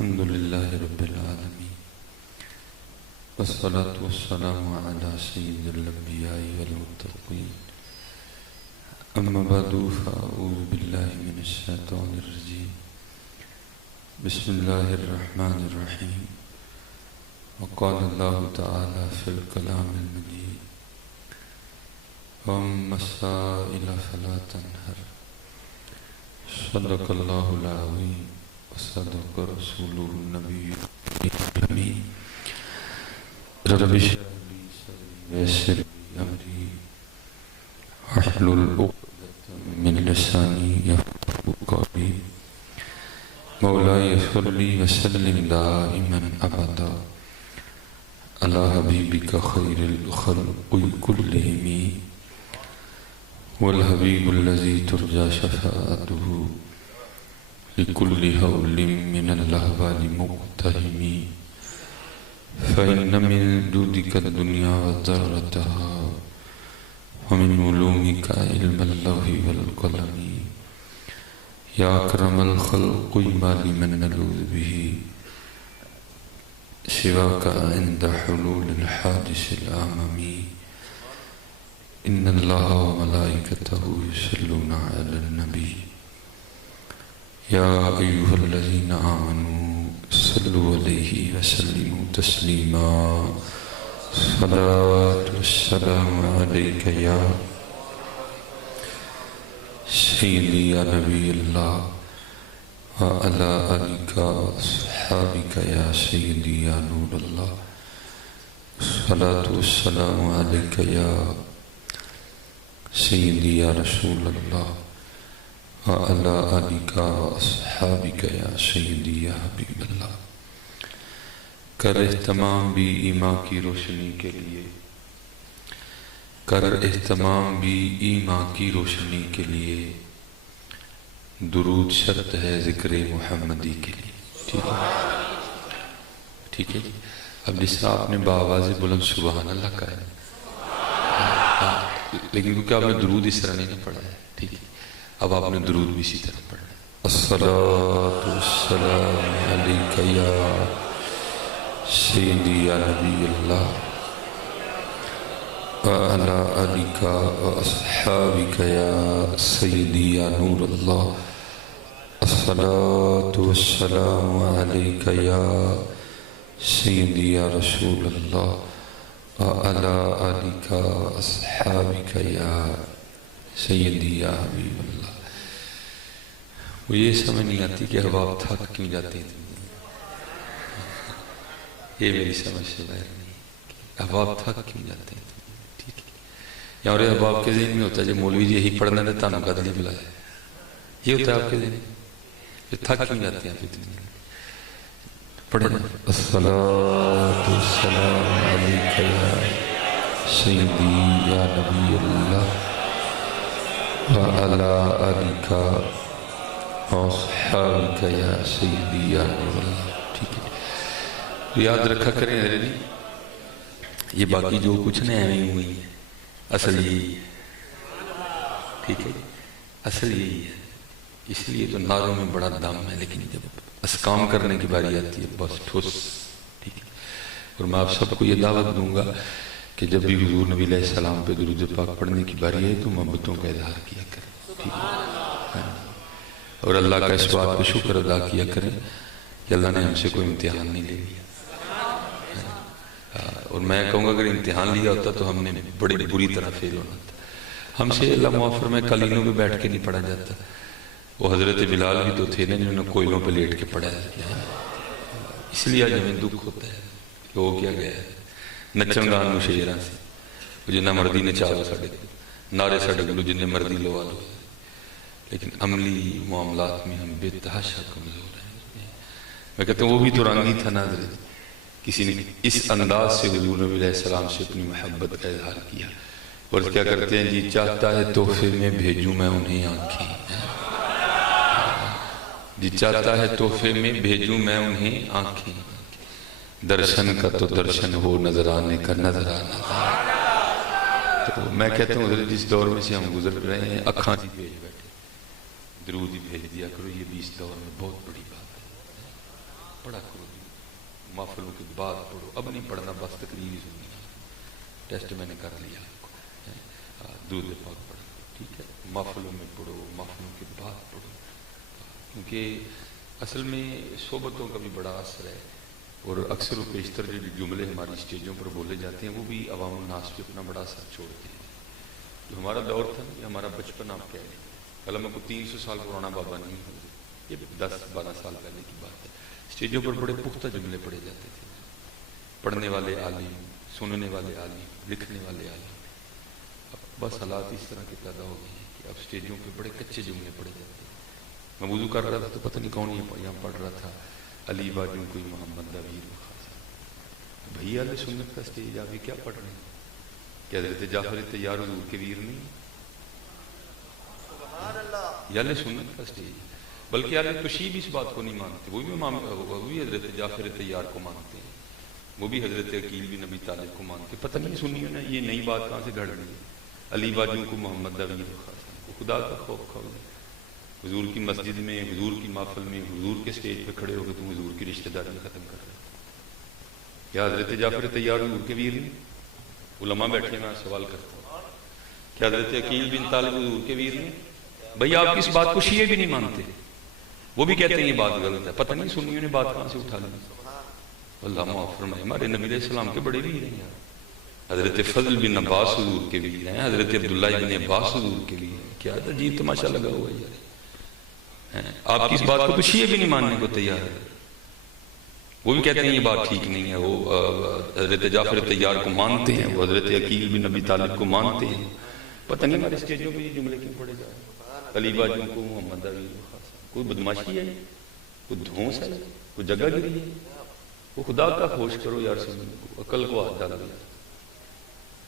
الحمد لله رب العالمين والصلاة والسلام على سيد الأنبياء والمتقين أما بعد فأعوذ بالله من الشيطان الرجيم بسم الله الرحمن الرحيم وقال الله تعالى في الكلام المجيد وأما السائل فلا تنهر صدق الله العظيم وصدق رسوله النبي الأمين رب اشرح لي صدري ويسر لي أمري واحلل عقدة من لساني يفقهوا قولي مولاي صل وسلم دائما أبدا على حبيبك خير الخلق كلهم والحبيب الذي ترجى شفاعته لكل هول من الأهوال مقتهم فإن من جودك الدنيا وذرتها ومن علومك علم اللوح والقلم يا أكرم الخلق ما لمن نلوذ به سواك عند حلول الحادث الأمامي إن الله وملائكته يصلون على النبي يا أيها الذين آمنوا صلوا عليه وسلموا تسليما صلوات والسلام عليك يا سيدي يا نبي الله وعلى آلك وأصحابك يا سيدي يا نور الله الصلاة والسلام عليك يا سيدي يا رسول الله وعلى آلك وأصحابك يا سيدي يا حبيب الله کر اہتمام بھی ایمان کی روشنی کے لیے کر اہتمام بھی ایمان کی روشنی کے لیے درود شرط ہے ذکر محمدی کے لیے ٹھیک ہے اب جس طرح آپ نے بآواز بلند سبحان اللہ کہا ہے لیکن کیونکہ آپ نے درود اس طرح نہیں پڑھا ہے ٹھیک ہے اب آپ نے درود بھی اسی طرح پڑھنا ہے الصلاة والسلام علیک یا سیدی یا نبی اللہ وعلی آلک واصحابک یا سیدی یا نور اللہ الصلاة والسلام علیک یا سیدی یا رسول اللہ وعلی آلک واصحابک یا سیدی یا حبیب اللہ وہ یہ سمجھ نہیں آتی کہ اب آپ تھک کیوں جاتے ہیں یہ میری سمجھ سے باہر نہیں اب آپ تھک کیوں جاتے ہیں ٹھیک ہے یا اور اب آپ کے ذہن میں ہوتا ہے جو مولوی جی یہی پڑھنا ہے تانوں کا دلی بلایا یہ ہوتا ہے آپ کے ذہن میں جو تھک کیوں جاتے ہیں پڑھنا الصلاة والسلام علیک یا سیدی یا نبی اللہ وعلى آلك واصحابك يا سيدي يا نور اللہ ٹھیک ہے یاد رکھا کریں یہ باقی جو کچھ نہ ایویں ہوئی ہے اصل یہی ہے ٹھیک ہے اصل یہی ہے اس لیے تو نعروں میں بڑا دم ہے لیکن جب اسکام کرنے کی باری آتی ہے بس ٹھوس ٹھیک ہے اور میں آپ سب کو یہ دعوت دوں گا کہ جب بھی حضور نبی علیہ السلام پہ درود پاک پڑھنے کی باری ہے تو محبتوں کا اظہار کیا کریں ٹھیک ہے اور اللہ کا اس بات پہ شکر ادا کیا کریں کہ اللہ نے ہم سے کوئی امتحان نہیں لے لیا اور میں کہوں گا اگر امتحان لیا ہوتا تو ہم نے بڑی بری طرح فیل ہونا تھا ہم سے اللہ معافر میں قالینوں پہ بیٹھ کے نہیں پڑھا جاتا وہ حضرت بلال بھی تو تھے نا جنہوں نے کوئلوں پہ لیٹ کے پڑھایا اس لیے آج ہمیں دکھ ہوتا ہے کہ ہو کیا گیا ہے نچن گان شیراں سے جنہ مردی نے چاہو ساڑھے نعرے ساڑھے گلو جنہ مردی لوا لو لیکن عملی معاملات میں ہم بے تحاشا کمزور ہیں میں کہتا ہوں وہ بھی تو رنگی تھا ناظر کسی نے اس انداز سے حضور نبی علیہ السلام سے اپنی محبت کا اظہار کیا اور کیا کرتے ہیں جی چاہتا ہے تحفے میں بھیجوں میں انہیں آنکھیں جی چاہتا ہے تحفے میں بھیجوں میں انہیں آنکھیں درشن کا تو درشن ہو نظر آنے کا نظر آنا تو میں کہتا ہوں حضرت جس دور میں سے ہم گزر رہے ہیں اکھاں جی بھیج بیٹھے درود ہی بھیج دیا کرو یہ بھی اس دور میں بہت بڑی بات ہے پڑھا کرو محفلوں کے بعد پڑھو، اب نہیں پڑھنا، بس تقریر ہی سننی ہے، ٹیسٹ میں نے کر لیا آپ کو، درود پاک پڑھو، ٹھیک ہے، محفلوں میں پڑھو، محفلوں کے بعد پڑھو، کیونکہ اصل میں صحبتوں کا بھی بڑا اثر ہے، اور اکثر و بیشتر جو جملے ہماری اسٹیجوں پر بولے جاتے ہیں وہ بھی عوام الناس پہ اپنا بڑا اثر چھوڑتے ہیں۔ جو ہمارا دور تھا، یہ ہمارا بچپن آپ کہہ لیں، علامہ کو 300 سال پرانا بابا نہیں ہے، یہ 10-12 سال پہلے کی بات ہے، اسٹیجوں پر بڑے پختہ جملے پڑھے جاتے تھے، پڑھنے والے عالم، سننے والے عالم، لکھنے والے عالم۔ اب بس حالات اس طرح کے پیدا ہو گئے ہیں کہ اب اسٹیجوں پہ بڑے کچے جملے پڑھے جاتے ہیں۔ میں وضو کر رہا تھا تو پتہ نہیں کون یہاں پڑھ رہا تھا، علی باجوں کوئی محمد داویر خاصا، بھیا علیہ سنت کا اسٹیج آپ یہ کیا پڑھ رہے ہیں؟ کہ حضرت جعفر طیار حضور کے ویر نہیں، یا علیہ سنت کا اسٹیج، بلکہ اہل تشیع بھی اس بات کو نہیں مانتے، وہ بھی حضرت جعفر طیار کو مانتے ہیں، وہ بھی حضرت عقیل بن ابی طالب کو مانتے ہیں۔ پتہ نہیں سنیوں نے یہ نئی بات کہاں سے گھڑ لی، علی باجوں کو محمد داویر خاصا، خدا کا خوف کھاؤ، حضور کی مسجد میں، حضور کی محفل میں، حضور کے سٹیج پہ کھڑے ہو کے تم حضور کی رشتہ داری ختم کر رہے ہو۔ کیا حضرت جعفر طیار حضور کے ویر نہیں؟ علماء بیٹھے میں سوال کرتا ہوں، کیا حضرت عقیل بن طالب حضور کے ویر نہیں؟ بھئی آپ اس بات کو شیعہ بھی نہیں مانتے، وہ بھی کہتے ہیں یہ بات غلط ہے، پتہ نہیں سنیوں نے بات کہاں سے اٹھا لی۔ اللہ معاف فرمائے، ہمارے نبی علیہ السلام کے بڑے ویر ہیں یار، حضرت فضل بن عباس حضور کے ویر ہیں، حضرت عبداللہ بن عباس حضور کے ویر ہیں، کیا عجیب تماشا لگا ہوا ہے یار، آپ کی اس بات کو تو شیعہ بھی نہیں ماننے کو تیار ہے، وہ بھی کہتے ہیں یہ بات ٹھیک نہیں ہے، وہ حضرت جعفر طیار کو مانتے ہیں، وہ حضرت عقیل بن ابی طالب کو مانتے ہیں، پتہ نہیں ہمارے اسٹیجوں پہ یہ جملے کیوں پڑے جا رہے ہیں، علی باجوں کو محمد داویر خاصا، کوئی بدماشی ہے، کوئی دھونس ہے، کوئی جگہ گری ہے، وہ خدا کا خوش کرو یار، سنو عقل کو ہاتھ ڈال دیا،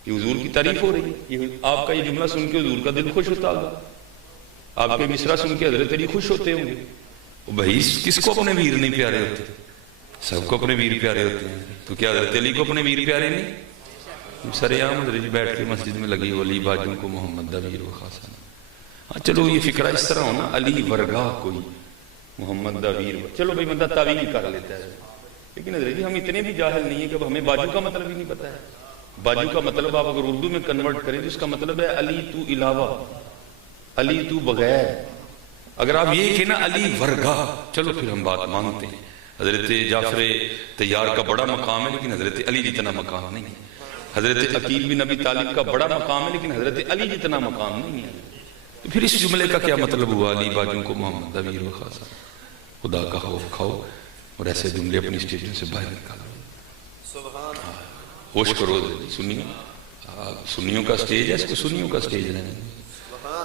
یہ حضور کی تعریف ہو رہی ہے، آپ کا یہ جملہ سن کے حضور کا دل خوش ہوتا ہوگا، آپ کے مصرع سن کے حضرت علی خوش ہوتے ہوں گے، بھائی کس کو اپنے ویر نہیں پیارے ہوتے؟ سب کو اپنے ویر پیارے ہوتے ہیں، تو کیا حضرت علی کو اپنے ویر پیارے نہیں؟ سر عام حضرت بیٹھ کے مسجد میں لگی علی باجوں کو محمد داویر خاصا، ہاں چلو یہ فکرہ اس طرح ہونا علی ورگا کوئی محمد داویر، چلو بھائی بندہ تعویل کر لیتا ہے، لیکن حضرت جی ہم اتنے بھی جاہل نہیں ہیں کہ ہمیں باجو کا مطلب ہی نہیں پتا ہے۔ باجو کا مطلب آپ اگر اردو میں کنورٹ کریں تو اس کا مطلب ہے علی تو علاوہ، علی تو بغیر، اگر آپ یہ کہنا علی ورگا، چلو پھر ہم بات مانتے ہیں، حضرت جعفر طیار کا بڑا مقام ہے لیکن حضرت علی جتنا مقام نہیں ہے، حضرت عقیل بن ابی طالب کا بڑا مقام ہے لیکن حضرت علی جتنا مقام نہیں ہے، تو پھر اس جملے کا کیا مطلب ہوا علی باجوں کو محمد داویر خاصا؟ خدا کا خوف کھاؤ اور ایسے جملے اپنی اسٹیجوں سے باہر نکالو، ہوش کرو، سنیوں کا اسٹیج ہے، اس کو سنیوں کا اسٹیج رہنے،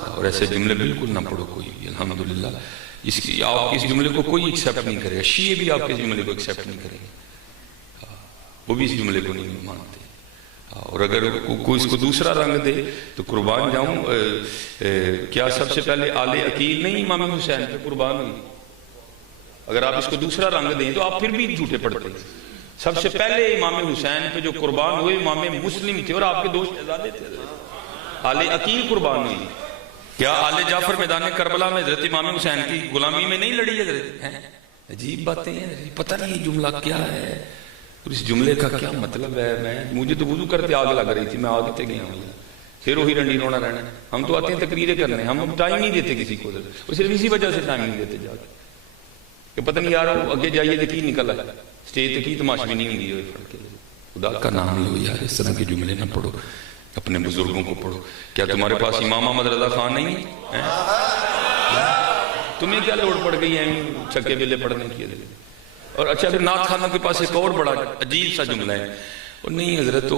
اور ایسے جملے بالکل نہ پڑھو کوئی بھی، الحمدللہ اس کی آپ اس جملے کو کوئی ایکسیپٹ نہیں کرے گا، شیعہ بھی آپ کے جملے کو ایکسیپٹ نہیں کریں گے، وہ بھی اس جملے کو نہیں مانتے، اور اگر کوئی اس کو دوسرا رنگ دے تو قربان جاؤں، کیا سب سے پہلے آل عقیل نہیں امام حسین پہ قربان ہوئی؟ اگر آپ اس کو دوسرا رنگ دیں تو آپ پھر بھی جھوٹے پڑتے ہیں، سب سے پہلے امام حسین پہ جو قربان ہوئے امام مسلم تھے اور آپ کے دو شہزادے تھے، آل عقیل قربان ہوئی، کیا آل جعفر میدان کربلا میں حضرت امام حسین کی غلامی میں نہیں لڑی حضرت؟ عجیب باتیں ہیں، پتہ نہیں یہ جملہ کیا ہے اور اس جملے کا کیا مطلب ہے، مجھے تو وضو کرتے آگ لگ رہی تھی، میں آگ تے گیا ہوں، پھر وہی رنڈی رونا رہنا، ہم تو آتے ہیں تقریریں کرنے، ہم ٹائم نہیں دیتے کسی کو، وہ صرف اسی وجہ سے ٹائم نہیں دیتے جا کے کہ پتہ نہیں یار اگے جائیے تو کی نکل آئے، اسٹیج تک کی تماشا بھی نہیں ہوئی ہوئی، خدا کا نام لو یار، اس طرح کے جملے نہ پڑھو، اپنے بزرگوں کو پڑھو۔ کیا تمہارے پاس امام احمد رضا خان نہیں ہے؟ تمہیں کیا لوڑ پڑ گئی ہے چھکے بیلے پڑھنے کی؟ اور اچھا پھر نعت خانوں کے پاس ایک اور بڑا عجیب سا جملہ ہے، اور نہیں حضرت تو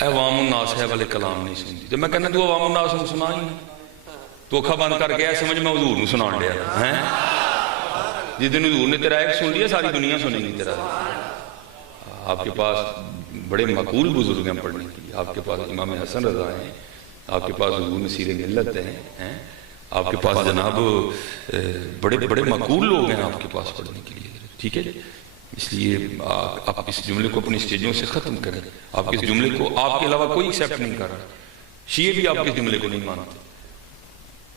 عوام الناس ہے والے کلام نہیں سنتی، جب میں کہنا تو عوام الناس نے سنا ہی تو اکھا بند کر گیا سمجھ میں حضور نے سنا لیا ہے، جس دن حضور نے تیرا ایک سن لیا ساری دنیا سنے گی تیرا۔ آپ کے پاس بڑے معقول بزرگ ہیں پڑھنے کی، آپ کے پاس امام حسن رضا ہیں، آپ کے پاس حضور نصیر ملت ہیں، آپ کے پاس جناب بڑے بڑے معقول لوگ ہیں آپ کے پاس پڑھنے کے لیے، ٹھیک ہے؟ اس لیے آپ اس جملے کو اپنی اسٹیجوں سے ختم کریں، آپ اس جملے کو آپ کے علاوہ کوئی ایکسیپٹ نہیں کر رہا، شیعہ بھی آپ کے جملے کو نہیں مانتے،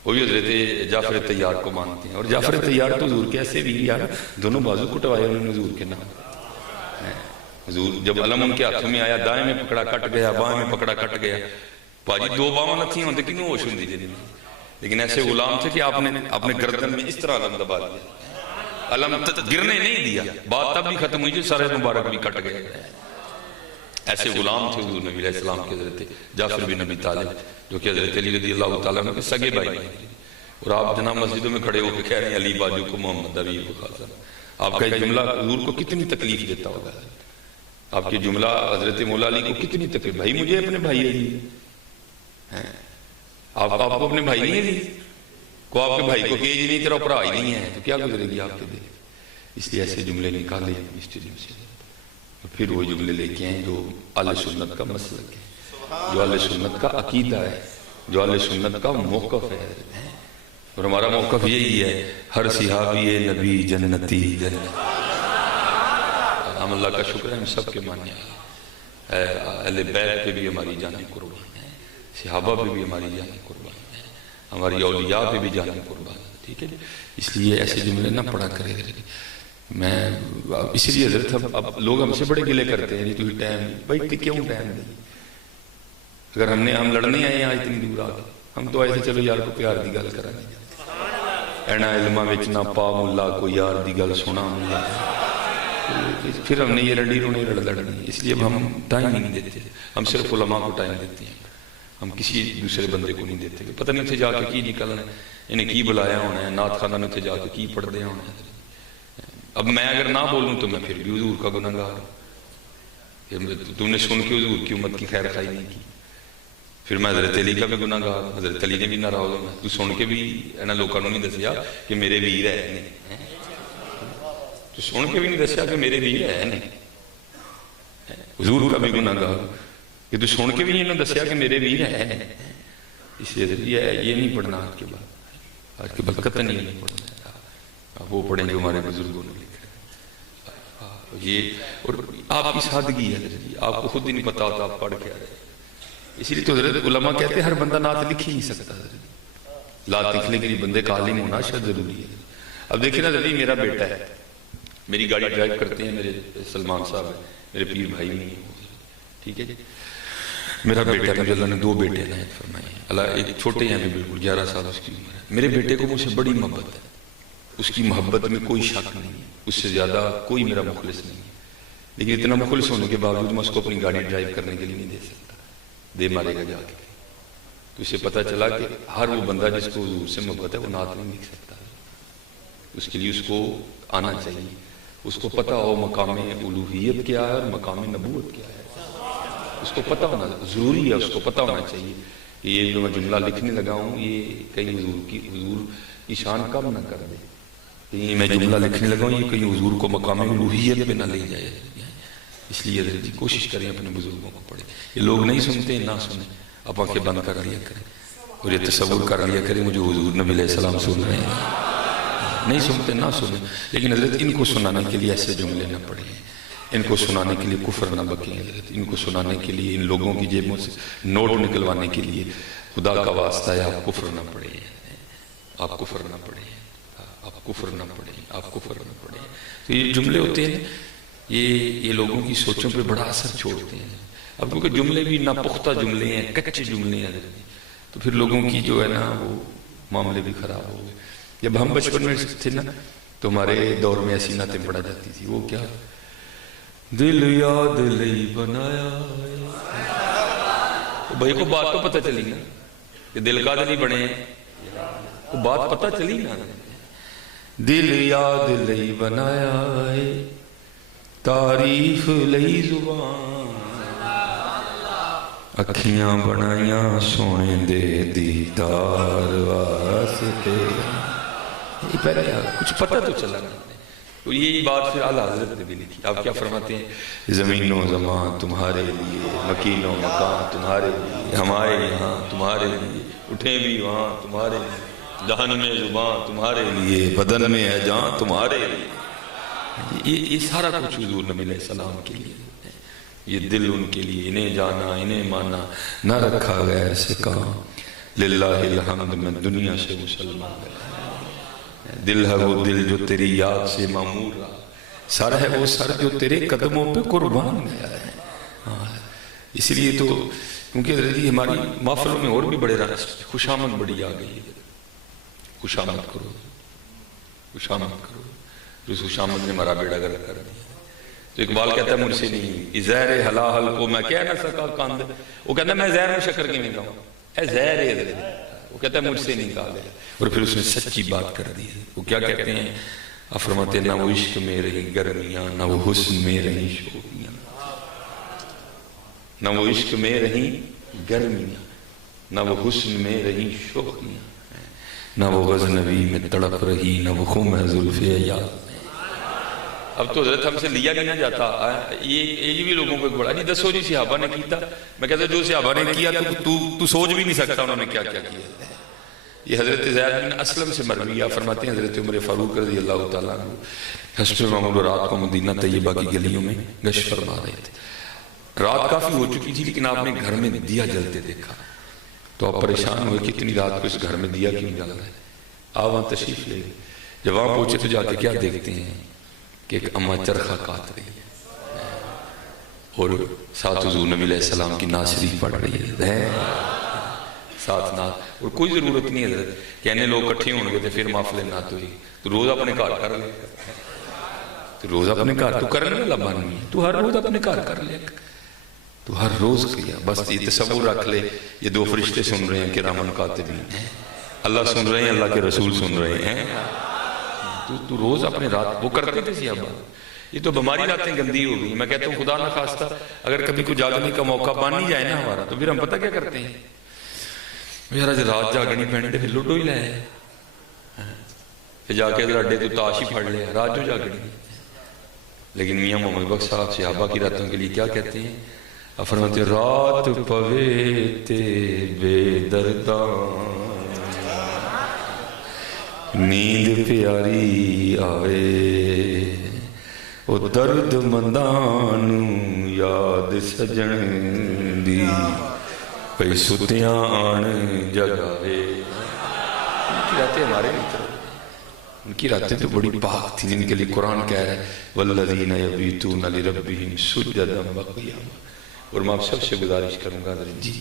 وہ بھی حضرت جعفر طیار کو مانتے ہیں، اور جعفر طیار تو حضور کے ایسے بھی یار دونوں بازو کٹوائے انہوں نے حضور کے نام. حضور جب علم ان کے ہاتھوں میں آیا دائیں میں پکڑا کٹ گیا، بائیں میں پکڑا کٹ گیا. پاجی دو باواں نہ تھیں ہوندے کنوں ہوش ہوندی جی، لیکن ایسے غلام تھے کہ آپ نے اپنے گردن میں اس طرح علم دبا دیا، علم گرنے نہیں دیا. بات تب بھی ختم ہوئی جو سر مبارک بھی کٹ گیا. ایسے غلام تھے حضور نبی علیہ السلام کے حضرت جعفر بن ابی طالب، جو کہ حضرت علی رضی اللہ تعالیٰ عنہ کے سگے بھائی ہیں. اور آپ جناب مسجدوں میں کھڑے ہو کے کہہ رہے ہیں علی باجو کو محمد علی کو خاصا. آپ کا یہ جملہ حضور کو کتنی تکلیف دیتا ہوگا. آپ کے جملہ حضرت مولا علی کو کتنی تکلیف. بھائی مجھے اپنے بھائی ہے، آپ کو اپنے بھائی نہیں ہے جی کو آپ کے بھائی کو کہ جی نہیں تیرا بھرا ہی نہیں ہے تو کیا گزرے گی آپ کے دل. اس لیے ایسے جملے نکالے ہسٹری سے، پھر وہ جملے لے کے ہیں جو اہل سنت کا مسلک ہے، جو اہل سنت کا عقیدہ ہے، جو اہل سنت کا موقف ہے. اور ہمارا موقف یہی ہے، ہر صحابی نبی جنتی جنت. ہم اللہ کا شکر ہے ہم سب کے ماننے ہیں. اہل بیت پہ بھی ہماری جانیں قربان ہیں، صحابہ پہ بھی ہماری جانیں قربان ہیں، ہماری اولیاء پہ بھی جانیں قربان ہیں. ٹھیک ہے جی، اس لیے ایسے جملے نہ پڑھا کرے. میں اسی لیے حضرت اب لوگ ہم سے بڑے گلے کرتے ہیں تو ٹائم بھائی کیوں ٹائم دیں. اگر ہم لڑنے آئے آج اتنی دور آ گئے، ہم تو ایسے چلو یار کو پیار دی گل کرا نہیں اینا علمہ وچ نہ پا ملا کو یار دی گل سنا ملا. پھر ہم نے یہ رڈی رونے لڑنی. اس لیے اب ہم ٹائم نہیں دیتے، ہم صرف علماء کو ٹائم دیتے ہیں، ہم کسی دوسرے بندے کو نہیں دیتے. پتہ نہیں اتنے جا کے کی نکلنا ہے، انہیں کی بلایا ہونا ہے، نعت خانہ نے اتنے جا کے کی پڑھ دیا ہونا ہے. اب میں اگر نہ بولوں تو میں پھر بھی حضور کا گناہگار ہوں. تم نے سن کے حضور کی امت کی خیر خواہی نہیں کی، پھر میں حضرت علی کا بھی گناہگار ہوں. حضرت علی نے بھی ناراض ہونا، تو سن کے بھی انہاں لوگوں نے نہیں دسیا کہ میرے ویر ہے. تو سن کے بھی نہیں دسیا کہ میرے ویر ہے نہیں. حضور کا بھی گناہگار کہ تو سن کے بھی نہیں دسیا کہ میرے ویر ہے. اس لیے یہ نہیں پڑھنا آج کے بعد قطعاً نہیں پڑھنا. وہ پڑھیں جو ہمارے بزرگوں نے لکھا ہے. یہ اور آپ کی سادگی ہے، آپ کو خود ہی نہیں پتا ہوتا آپ پڑھ کے آ رہے. اسی لیے تو حضرت علماء کہتے ہیں ہر بندہ نعت لکھ ہی نہیں سکتا. نعت لکھنے کے لیے بندے کا عالم ہونا شاید ضروری ہے. اب دیکھیں نا حضرت میرا بیٹا ہے، میری گاڑی ڈرائیو کرتے ہیں میرے سلمان صاحب ہیں، میرے پیر بھائی نہیں ہیں. ٹھیک ہے جی، میرا بیٹا ہے، مجھے اللہ نے 2 بیٹے عنایت فرمائے ہیں. اللہ ایک چھوٹے ہیں بھی بالکل 11 سال اس کی عمر ہے. میرے بیٹے کو مجھ سے بڑی محبت ہے، اس کی محبت میں کوئی شک نہیں ہے، اس سے زیادہ کوئی میرا مخلص نہیں ہے. لیکن اتنا مخلص ہونے کے باوجود میں اس کو اپنی گاڑی ڈرائیو کرنے کے لیے نہیں دے سکتا. دے مارے گا جا کے. تو اسے پتہ چلا کہ ہر وہ بندہ جس کو حضور سے محبت ہے وہ نعت نہیں لکھ سکتا. اس کے لیے اس کو آنا چاہیے، اس کو پتہ ہو مقام الوہیت کیا ہے اور مقام نبوت کیا ہے. اس کو پتہ ہونا ضروری ہے، اس کو پتہ ہونا چاہیے کہ یہ جو میں جملہ لکھنے لگا ہوں یہ کہیں حضور کی شان کم نہ کر دے. یہ میں جملہ لکھنے لگا ہوں یہ کہیں حضور کو مقام الوہیت پہ نہ لے جائے. اس لیے کوشش کریں اپنے بزرگوں کو پڑھیں. یہ لوگ نہیں سنتے، نہ سنیں، آپ آنکھیں بند کر لیا کریں اور یہ تصور کر لیا کریں مجھے حضور نبی علیہ السلام سن رہے ہیں. نہیں سنتے نہ سنیں، لیکن حضرت ان کو سنانے کے لیے ایسے جملے نہ پڑھیں، ان کو سنانے کے لیے کفر نہ بکیں. حضرت ان کو سنانے کے لیے ان لوگوں کی جیبوں سے نوٹ نکلوانے کے لیے خدا کا واسطہ ہے آپ کفر نہ پڑھیں، آپ کفر نہ پڑھیں، آپ کفر نہ پڑھیں، آپ کفر نہ پڑھیں. تو یہ جملے ہوتے ہیں یہ لوگوں کی سوچوں پہ بڑا اثر چھوڑتے ہیں. اب کیونکہ جملے بھی ناپختہ جملے ہیں، کچے جملے ہیں، تو پھر لوگوں کی جو ہے نا وہ معاملے بھی خراب ہو گئے. جب ہم بچپن میں تھے نا تو ہمارے دور میں ایسی نعتیں پڑھا جاتی تھی. وہ کیا دل یاد لئی بنایا. بھائی کو بات تو پتہ چلی نا کہ دل کا دل ہی بنے ہیں، کو بات پتہ چلی نا. دل یاد لئی بنایا ہے، تعریف لئی زبان، اکھیاں بنائیاں سونے دے دیدار واسطے. یہ پہلے کچھ پتہ تو چلا نا. تو یہی بات پھر اعلیٰ حضرت نے بھی لکھی. آپ کیا فرماتے ہیں؟ زمین و زمان تمہارے لیے، مکین و مکان تمہارے لیے، ہمارے یہاں تمہارے لیے، اٹھیں بھی وہاں تمہارے لیے، دہن میں زبان تمہارے لیے، بدن میں ہے جان تمہارے لیے. یہ سارا کچھ حضور نبی علیہ السلام کے لیے. یہ دل ان کے لیے، انہیں جانا انہیں مانا، نہ رکھا غیر سے کام، للہ الحمد میں دنیا سے مسلمان گیا، دل ہے وہ دل جو تیری یاد سے معمور رہا، سر ہے وہ سر جو تیرے قدموں پہ قربان گیا ہے۔ اس لیے تو کیونکہ ہماری محفلوں میں اور بھی بڑے خوشامد بڑی آ گئی ہے، خوشامد کرو، خوشامد کرو، اس خوشامد نے ہمارا بیڑا گرک کر دیا۔ تو اقبال کہتا ہے مجھ سے نہیں، زہر حلال کو میں کہہ نہ سکا کاند، وہ کہتا ہے میں زہر میں شکر کی نہیں کہوں، اے زہر ہے، وہ کہتا ہے مجھ سے نہیں کہا گیا، اور پھر اس نے سچی بات کر دی۔ وہ کیا کہتے ہیں؟ فرماتے نہ وہ عشق میں رہی گرمیاں، نہ وہ حسن میں رہی شوقیاں، نہ وہ عشق میں رہی گرمیاں، نہ وہ حسن میں رہی شوقیاں، نہ وہ غزنوی میں تڑپ رہی، نہ وہ خم ہے زلف عیاض۔ اب تو حضرت ہم سے لیا نہیں جاتا، یہ بھی لوگوں کو ایک بڑا، نہیں دسو جی صحابہ نے کیتا، میں کہتا جو صحابہ نے کیا تو سوچ بھی نہیں سکتا انہوں نے کیا کیا کیا۔ یہ حضرت زید بن اسلم سے مروی ہے، فرماتے ہیں حضرت عمر فاروق رضی اللہ تعالیٰ عنہ حسب معمول رات کو مدینہ طیبہ کی گلیوں میں گشت فرما رہے تھے۔ رات کافی ہو چکی تھی لیکن آپ نے گھر میں دیا جلتے دیکھا، تو آپ پریشان ہوئے کہ اتنی رات کو اس گھر میں دیا کیوں جل رہا ہے؟ آپ وہاں تشریف لے گئے، جب وہاں پہنچے تو جا کے کیا دیکھتے ہیں کہ ایک اماں چرخہ کاٹ رہی ہے اور ساتھ حضور نبی علیہ السلام کی نعت شریف پڑھ رہی ہے، ساتھ نعت، اور کوئی ضرورت نہیں ہے حضرت کہنے لوگ کٹھے ہوں گے تو پھر محفل نعت ہوئی، تو روز اپنے گھر کر لے، تو روز اپنے گھر تو کرنے والا بن گئی، تو ہر روز اپنے گھر کر لے، تو ہر روز کیا، بس یہ تصور رکھ لے یہ دو فرشتے سن رہے ہیں کرامن کاتبین، اللہ سن رہے ہیں، اللہ کے رسول سن رہے ہیں، تو روز اپنے رات وہ کرتے تھے صحابہ۔ یہ تو بیماری راتیں گندی ہو گئی، میں کہتا ہوں خدا نہ خواستہ اگر کبھی کو جاگنے کا موقع بن ہی جائے نا ہمارا، تو پھر ہم پتہ کیا کرتے ہیں، یار آج رات جاگنی پہنے تو پھر لوڈو ہی لائے، پھر جا کے اڈے تو تاش ہی پھڑ لیا، رات جو جاگنی۔ لیکن میاں محمد بخش صاحب صحابہ کی راتوں کے لیے کیا کہتے ہیں؟ فرماتے رات پوے تے بے دردان، نیند پیاری آوے، او درد مندانو یاد سجن دی، پئی ستیاں آن جگاوے۔ ان کی راتیں ہمارے لیے ان کی راتیں تو بڑی پاک تھی، جن کے لیے قرآن کہہ رہا ہے والذین یبیتون لربہم سجدا وقیاما۔ اور میں آپ سب سے گزارش کروں گا حضرت جی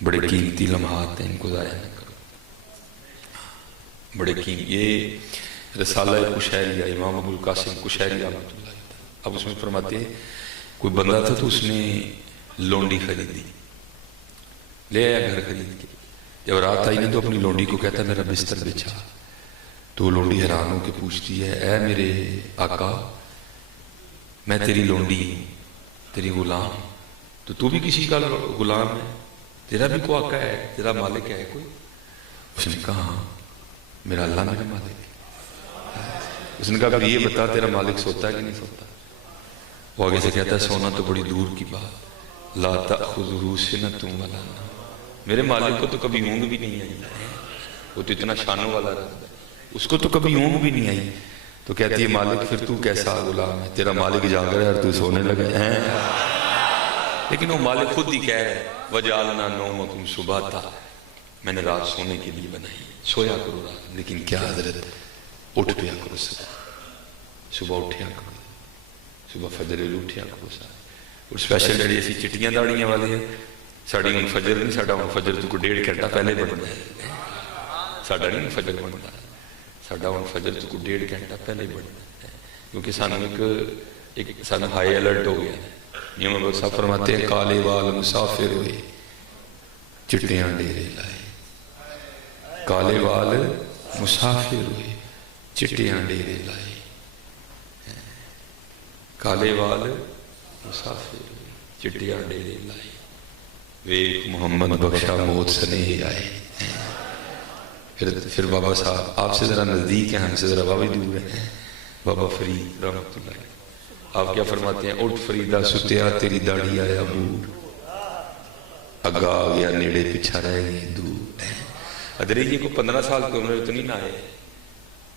بڑے قیمتی لمحات ہیں، ان کو ضائع نہ کرو، بڑے قیمتی۔ یہ رسالہ قشیریہ امام ابو القاسم قشیری رحمۃ اللہ علیہ، اب اس میں فرماتے ہیں کوئی بندہ تھا تو اس نے لونڈی خریدی، لے آیا گھر خرید کے، جب رات آئی نا تو اپنی لونڈی کو کہتا میرا بستر بچھا، تو لونڈی حیران ہو کے پوچھتی ہے اے میرے آقا میں تیری لونڈی ہوں، تیری غلام، تو بھی کسی کا غلام ہے، تیرا بھی کوئی آقا ہے، تیرا مالک ہے کوئی؟ اس نے کہا ہاں میرا اللہ میرا مالک ہے۔ اس نے کہا پھر یہ بتا تیرا مالک سوتا ہے کہ نہیں سوتا؟ وہ آگے سے کہتا ہے سونا تو بڑی دور کی بات، لا تأخذہ سنۃ ولا نوم، میرے مالک کو تو کبھی اونگ بھی نہیں آئی، وہ تو اتنا شانوں والا رب ہے، اس کو تو کبھی اونگ بھی نہیں آئی۔ تو کہتی ہے مالک پھر تو کیسا غلام ہے، تیرا مالک جاگ رہا ہے اور تو سونے لگے ہیں۔ لیکن وہ مالک خود ہی کہہ رہے وَجَعَلْنَا نَوْمَكُمْ سُبَاتًا، میں نے رات سونے کے لیے بنائی، سویا کرو رات، لیکن کیا حضرت اٹھ پیا کرو، صبح اٹھیا کرو، صبح فجر اٹھیا کرو سارے۔ اور سپیشل جڑی ایسی چٹیاں داڑیاں والے ہیں، ساڑی ہوں فجر نہیں، ساڑا ہوں فجر تو کوئی 1.5 گھنٹہ پہلے بنتا ہے، ساڑا نہیں فجر بنتا، ساڑا ہوں فجر تو کوئی 1.5 گھنٹہ پہلے بنتا ہے، کیونکہ سانوں ایک سانوں ہائی الرٹ ہو گیا ہے۔ نیوم ابو صاحب فرماتے ہیں کالے وال مسافر ہوئے چٹیاں ڈیرے لائے، کالے وال مسافر ہوئے چٹیاں ڈیرے لائے، کالے وال مسافر ہوئے چٹیاں ڈیرے لائے، ویک محمد بخشا موت سنے آئے۔ پھر بابا صاحب آپ سے ذرا نزدیک ہیں، ہم سے ذرا بابا دور ہیں، بابا فرید رحمت اللہ علیہ، آپ کیا فرماتے ہیں اٹھ فریدہ ستیا تیری داڑھی آیا بور، اگا آ گیا نیڑے پیچھا رہ گئی دور۔ ادھر یہ کو 15 سال کی عمر میں تو نہیں نہ آئے،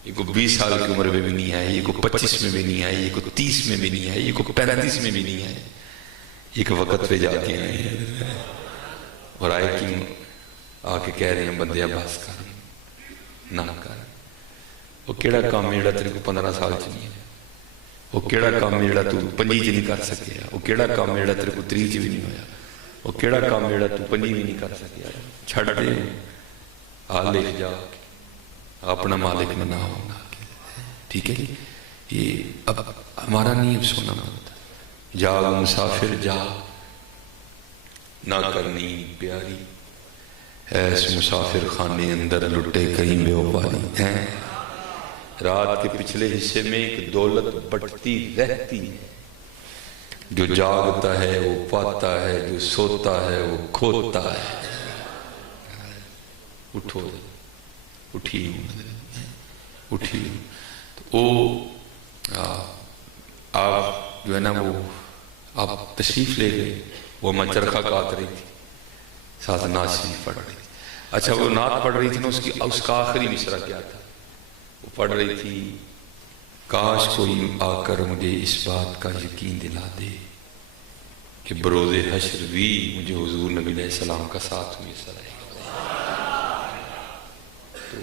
یہ کو 20 سال کی عمر میں بھی نہیں آئے، یہ کو 25 میں بھی نہیں آئے، یہ کو 30 میں بھی نہیں آئے، یہ کو 35 میں بھی نہیں آئے، ایک وقت پہ جا کے آئے اور آئے کہ آ کے کہہ رہے ہیں بندے بس کر نہ کر، وہ کیڑا کام ہے جڑا تیرے کو 15 سال چ نہیں ہے، وہ کیڑا کام ہے جڑا تو 5 چ نہیں کر سکیا، وہ کیڑا کام ہے جڑا تیرے کو 3 چ بھی نہیں ہویا، وہ کیڑا کام ہے جڑا تو 5 بھی نہیں کر سکیا، چھڑ دے آ لے جا اپنا مالک میں نہ ہونا، ٹھیک ہے جی۔ یہ اب ہمارا نہیں اب سونا مانتا، جاگ مسافر جا نہ کرنی پیاری، ایس مسافر خانے اندر لٹے کہیں بے وپاری ہیں، رات کے پچھلے حصے میں ایک دولت بٹتی رہتی ہے، جو جاگتا ہے وہ پاتا ہے، جو سوتا ہے وہ کھوتا ہے، اٹھو اٹھی اٹھی تو وہ آپ جو ہے نا وہ آپ تشریف لے گئے، وہ میں چرخہ کاٹ رہی تھی، ساتھ نعت شریف پڑھ رہی تھی۔ اچھا وہ نعت پڑھ رہی تھی نا، اس کا آخری مصرع کیا تھا؟ وہ پڑھ رہی تھی کاش کوئی آ کر مجھے اس بات کا یقین دلا دے کہ بروز حشر بھی مجھے حضور نبی علیہ السلام کا ساتھ میسر آئے گا۔ تو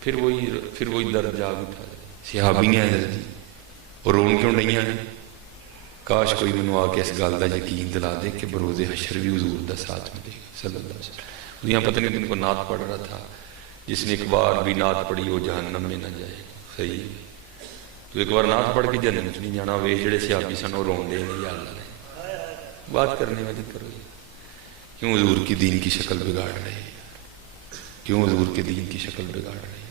پھر وہی درد جاگ اٹھا، صحابیاں ہیں جی اور رون کیوں نہیں ہیں؟ کاش کوئی منو آ کے اس گل کا یقین دلا دے کہ بروز حشر بھی حضور دا ساتھ ملے گا صلی اللہ علیہ وسلم۔ یہاں پتہ نہیں دن کو نعت پڑھ رہا تھا، جس نے ایک بار بھی نعت پڑھی وہ جہنم میں نہ جائے، صحیح ہے، تو ایک بار نعت پڑھ کے جنم نہیں جانا، وہ جڑے صحابی سن وہ رون دے نہیں، یا اللہ بات کرنے والی کرو، کیوں حضور کی دین کی شکل بگاڑ رہے ہیں، کیوں حضور کے دین کی شکل بگاڑ رہے ہیں،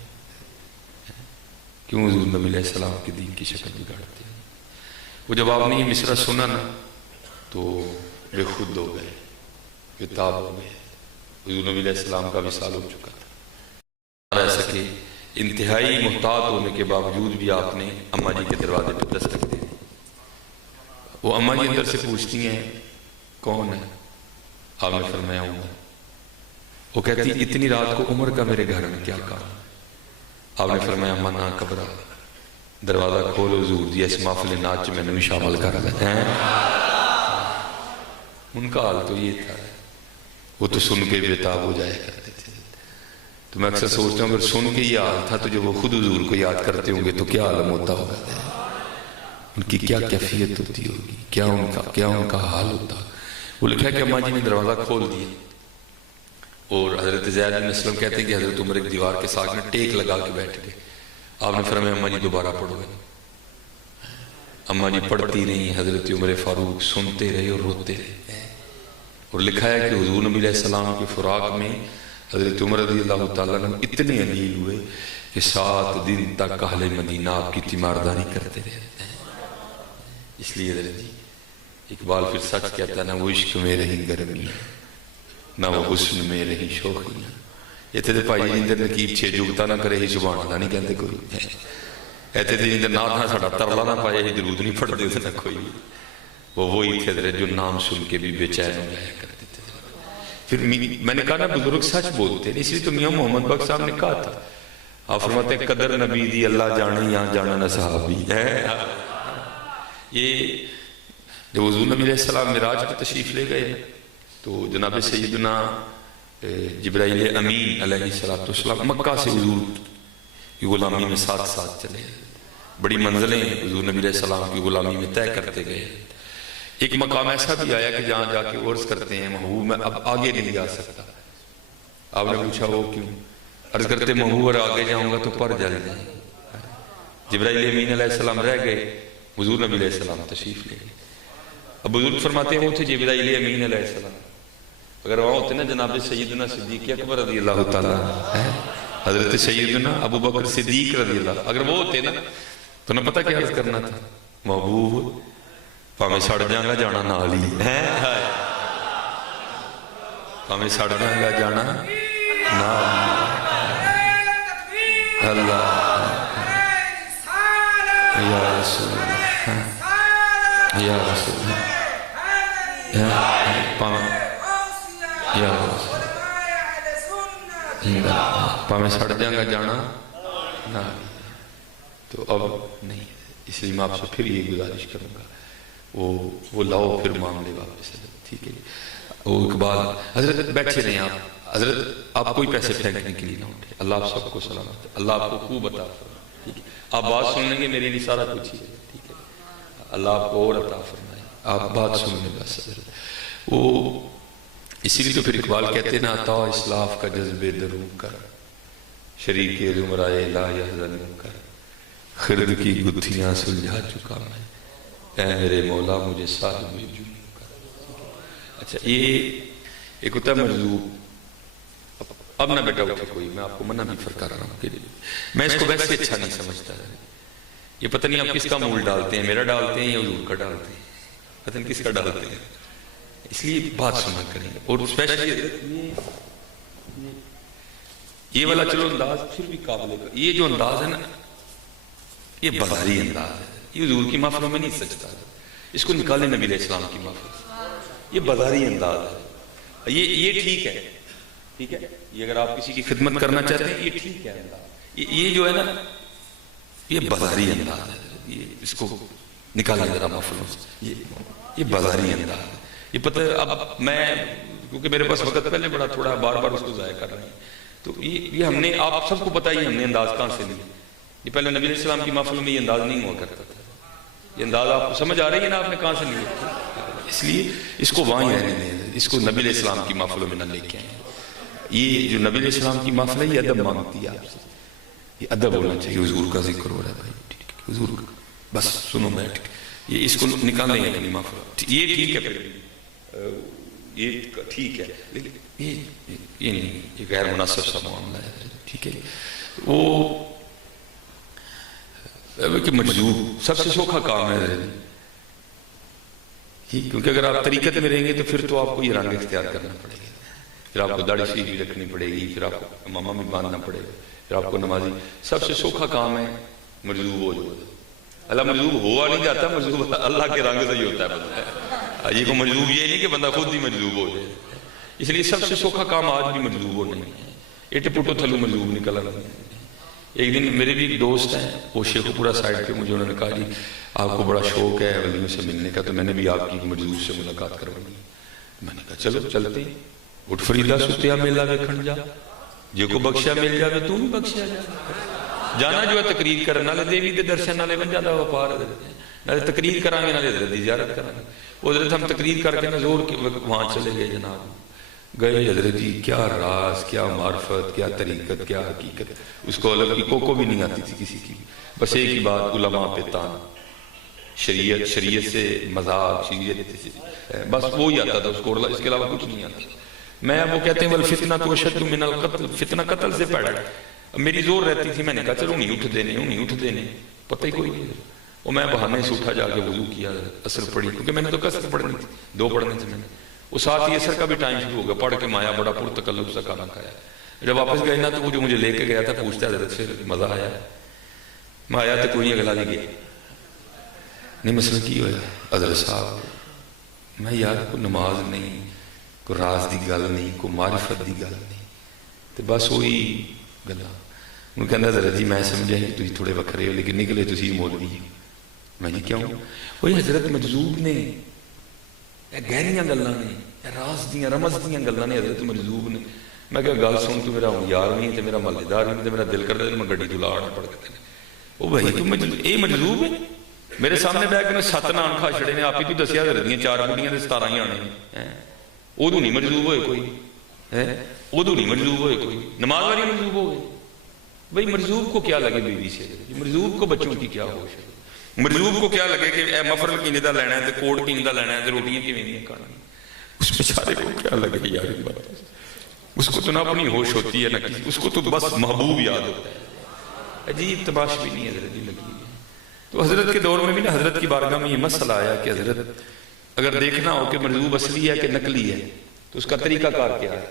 کیوں حضور نبی علیہ السلام کے دین کی شکل بگاڑتے ہیں؟ وہ جب آپ نے یہ مصرع سنا نا تو بے خود ہو گئے، کتاب ہو گئے، حضور نبی علیہ السلام کا وصال ہو چکا تھا، رہ سکے، انتہائی محتاط ہونے کے باوجود بھی آپ نے اماں جی کے دروازے پہ دستک دے دی۔ وہ اماں جی اندر سے پوچھتی ہیں کون ہے؟ آپ نے فرمایا عمر۔ وہ کہتی اتنی رات کو عمر کا میرے گھر میں کیا کام؟ آپ نے فرمایا اماں نہ گھبرا، دروازہ کھولو، حضور دی اس محفل ناچ میں نے شامل کر لیتے ہیں۔ ان کا حال تو یہ تھا، وہ تو سن کے بےتاب ہو جایا کرتے تھے۔ تو میں اکثر سوچتا ہوں اگر سن کے یہ حال تھا تو جب وہ خود حضور کو یاد کرتے ہوں گے تو کیا عالم ہوتا ہوگا، ان کی کیا کیفیت ہوتی ہوگی، کیا ان کا حال ہوتا۔ وہ لکھا کہ اماں جی نے دروازہ کھول دیا اور حضرت زید بن اسلم کہتے ہیں کہ حضرت عمر ایک دیوار کے ساتھ میں ٹیک لگا کے بیٹھ گئے۔ آپ نے فرمایا اماں جی دوبارہ پڑھو گے؟ اماں جی پڑھتی نہیں، حضرت عمر فاروق سنتے رہے اور روتے رہے۔ اور لکھا ہے کہ حضور نبی علیہ السلام کی فراق میں حضرت عمر رضی اللہ تعالیٰ عنہ اتنے علیل ہوئے کہ 7 دن تک اہل مدینہ آپ کی تیمارداری کرتے رہے۔ اس لیے حضرت جی اقبال پھر سچ کہتا ہے، نہ وہ عشق میں رہی گرمیاں نہ وہ حسن میں رہی شوخیاں۔ یہ تھے بھائی جندر نقیب چھے جگتا نہ کرے ہی سبحان اللہ نہیں کہتے کوئی، ایتے تھے جندر نہ تھا ساڑا ترلا نہ پائے ہی درود نہیں پڑھ دیتے نہ کوئی۔ وہ وہی تھے در جو نام سن کے بھی بے چین ہو جایا کرتے تھے۔ پھر میں نے کہا نا بزرگ سچ بولتے ہیں، اس لیے تو میاں محمد بخش صاحب نے کہا تھا، آپ فرماتے ہیں قدر نبی دی اللہ جانے یہاں جانا نہ صحابی ہے۔ یہ جب حضور نبی علیہ السلام معراج کی تشریف لے گئے تو جناب سیدنا جبرائیل امین علیہ السلام مکہ سے حضور کی غلامی میں ساتھ چلے، بڑی منزلیں حضور نبی علیہ السلام کی غلامی میں طے کرتے گئے۔ ایک مقام ایسا بھی آیا کہ جہاں جا کے عرض کرتے ہیں محبوب میں اب آگے نہیں جا سکتا۔ آپ نے پوچھا وہ کیوں؟ عرض کرتے محبوب اور آگے جاؤں گا تو پر جل جائیں۔ جبرائیل امین علیہ السلام رہ گئے، حضور نبی علیہ السلام تشریف لے گئے۔ اب بزرگ فرماتے ہیں وہ تھے جبرائیل امین علیہ السلام، اگر وہاں ہوتے نا جناب سیدنا صدیق اکبر رضی اللہ تعالیٰ، حضرت سیدنا ابو بکر صدیق رضی اللہ، اگر وہ ہوتے نا تو نہ پتہ کیا عرض کرنا تھا، محبوب پاویں سڑ جاؤں گا جانا نال ہی، پاویں سڑ جاؤں گا جانا نال ہی۔ اللہ یا رسول اللہ، یا رسول اللہ، پاویں سڑ جاؤں گا جانا نال ہی۔ تو اب نہیں، اس لیے میں آپ سے پھر یہ گزارش کروں گا وہ لاؤ پھر معاملے واپس، ٹھیک ہے؟ وہ اقبال حضرت بیٹھے رہے آپ حضرت آپ کوئی پیسے پھینکنے کے لیے نہ اٹھے، اللہ آپ سب کو سلامت، اللہ آپ کو خوب عطا فرمائے، ٹھیک ہے؟ آپ بات سن لیں گے میرے لیے سارا کچھ ہی ہے، ٹھیک ہے؟ اللہ آپ کو اور عطا فرمائے، آپ بات سن لیں بس حضرت۔ وہ اسی لیے تو پھر اقبال کہتے ہیں نا، عطا اسلاف کا جذبے دروں کر، شریک زمرائے لا یحزن کر، خرد کی گتھیاں سلجھا چکا میں، اے میرے مولا مجھے صاحب جنوں کر۔ اچھا یہ ایک ہوتا ہے مرزوق، اب نہ بیٹا اٹھے کوئی، میں آپ کو منع بھی کر رہا ہوں کہ میں اس کو ویسے اچھا نہیں سمجھتا، یہ پتہ نہیں آپ کس کا مول ڈالتے ہیں، میرا ڈالتے ہیں یا حضور کا ڈالتے ہیں، پتہ نہیں کس کا ڈالتے ہیں، اس لیے بات سنا کریں گے۔ اور اسپیشلی یہ والا چلو انداز پھر بھی قابل ہے، یہ جو انداز ہے نا یہ بازاری انداز ہے، یہ حضور کی محفلوں میں نہیں سجتا، اس کو نکالیں نبی علیہ السلام کی محفل، یہ بازاری انداز ہے، یہ ٹھیک ہے، ٹھیک ہے، یہ اگر آپ کسی کی خدمت کرنا چاہتے ہیں یہ ٹھیک ہے انداز، یہ جو ہے نا یہ بازاری انداز ہے، یہ اس کو نکالیں ذرا محفلوں سے، یہ بازاری انداز ہے، یہ پتہ اب میں کیونکہ میرے پاس وقت پہلے بڑا تھوڑا بار بار اس کو ضائع کر رہے ہیں، تو یہ ہم نے آپ سب کو پتہ ہی ہم نے انداز کہاں سے لیا، یہ پہلے نبی علیہ السلام کی محفلوں میں یہ انداز نہیں ہوا کرتا تھا، یہ انداز آپ کو سمجھ آ رہی ہے نا آپ نے کہاں سے لیا، اس لیے اس کو وہاں رہنے دیں، اس کو نبی علیہ السلام کی محفلوں میں نہ لے کے آئیں، یہ جو نبی علیہ السلام کی محفل ہے یہ ادب مانگتی ہے آپ سے، یہ ادب ہونا چاہیے، حضور کا ذکر ہو رہا ہے بھائی، حضور کا بس سنو بیٹھ، یہ اس کو نکالیں گے اپنی محفل، یہ ٹھیک ہے، پھر یہ ٹھیک ہے، لیکن یہ نہیں، یہ غیر مناسب سا معاملہ ہے، ٹھیک ہے؟ وہ کہ مجذوب سب سے سوکھا کام ہے، کیونکہ اگر آپ طریقت میں رہیں گے تو پھر تو آپ کو یہ رنگ اختیار کرنا پڑے گا، پھر آپ کو داڑھی شریف بھی رکھنی پڑے گی، پھر آپ کو امامہ بھی باندھنا پڑے گا، پھر آپ کو نمازی، سب سے سوکھا کام ہے مجذوب ہو جاتا، اللہ مجذوب ہوا نہیں جاتا، مجذوب اللہ کے رنگ سے ہی ہوتا ہے، یہ کو مجذوب یہ نہیں کہ بندہ خود بھی مجذوب ہو جائے، اس لیے سب سے سوکھا کام آج بھی مجذوب ہو نہیں ہے، ایٹے پوٹو تھلو مجذوب نکل رہا ہے۔ ایک دن میرے بھی ایک دوست ہیں وہ شیخ پورا سائڈ پہ، مجھے انہوں نے کہا جی آپ کو بڑا شوق ہے ولیوں سے ملنے کا، تو میں نے بھی آپ کی مجذوب سے ملاقات کروانی، میں نے کہا چلو چلتے ہیں، اٹھ فریدا ستیا میلہ ویکھن جا، جے کو بخشیا مل جاوے تو بھی بخشیا جا، جانا جو ہے تقریر کرنا، نالے دیوی دے درشن نالے بن جاتا وپار، نالے تقریر کرانگے نالے حضرت دی زیارت کرانگے، وہ حضرت ہم تقریر کر کے نزور کے وہاں چلے گئے جناب، گئے حضرت جی کیا راز، کیا معرفت، کیا طریقت، کیا حقیقت، اس کو الگ کی کوکو بھی نہیں آتی تھی کسی کی، بس ایک ہی بات علماء پہ تان، شریعت سے مذاق، شریعت سے بس وہی آتا تھا اس کو، اس کے علاوہ کچھ نہیں آتا۔ میں وہ کہتے ہیں والفتنہ تو اشد من القتل، فتنہ قتل سے پیڑا، میری زور رہتی تھی، میں نے کہا چلو نہیں اٹھ دینے، پتہ ہی کوئی نہیں، وہ میں بہانے سے اٹھا جا کے وضو کیا، اثر پڑھی، کیونکہ میں نے تو کثر پڑھنی تھی، 2 پڑھنے سے میں نے، وہ ساتھ ہی اثر کا بھی ٹائم شروع ہو گیا، پڑھ کے مایا بڑا پرتکلف سا کھانا کھایا، جب واپس گئے نا تو وہ جو مجھے لے کے گیا تھا پوچھتا حضرت سے مزہ آیا، میں آیا تو کوئی اگلا نہیں گیا، نہیں مسئلہ کی ہویا حضرت صاحب میں یار کوئی نماز نہیں، کوئی راز دی گل نہیں، کوئی معرفت دی گل نہیں، تو بس وہی گلا، انہوں کہنا حضرت جی میں سمجھا کہ تھی تھوڑے وکھرے ہو لیکن نکلے تھی مولوی ہو، میں جی کیوں؟ وہی حضرت مجذوب نے، گہریاں گلاں نے، راز دیاں رمز دیاں گلاں نے، حضرت مجذوب نے، میں کہا گل سن تو میرا یار نہیں، تو میرا محلے دار نہیں، تو میرا دل کر دے میں گڈی تو لاڑ پڑ کے، وہ بھائی تو اے مجذوب ہے، میرے سامنے بیٹھ کے 7 نام کھا چھڑے نے، آپ ہی تو دسیا حضرت دیاں 4 بڑیاں تے 17 ہی آنے ہیں، ادو نہیں مجذوب ہوئے کوئی، ادو نہیں مجذوب ہوئے کوئی، نماز والی مجذوب ہو گئے، بھائی مجذوب کو کیا لگے بیوی سے، مجذوب کو بچوں کی کیا ہوش ہے، مجذوب کو کیا لگے کہ اے مفرل کی ندہ لینا ہے، کوڑ کی ندہ لینا ہے، روٹیاں کی ویندیاں کھانا، اس بیچارے کو کیا لگے یار، اس کو تو نہ اپنی ہوش ہوتی ہے نہ کسی، اس کو تو بس محبوب یاد ہوتا ہے، عجیب تماش بھی نہیں حضرت جی لگی ہے۔ تو حضرت کے دور میں بھی نا حضرت کی بارگاہ میں یہ مسئلہ آیا کہ حضرت اگر دیکھنا ہو کہ مجذوب اصلی ہے کہ نقلی ہے تو اس کا طریقہ کار کیا ہے،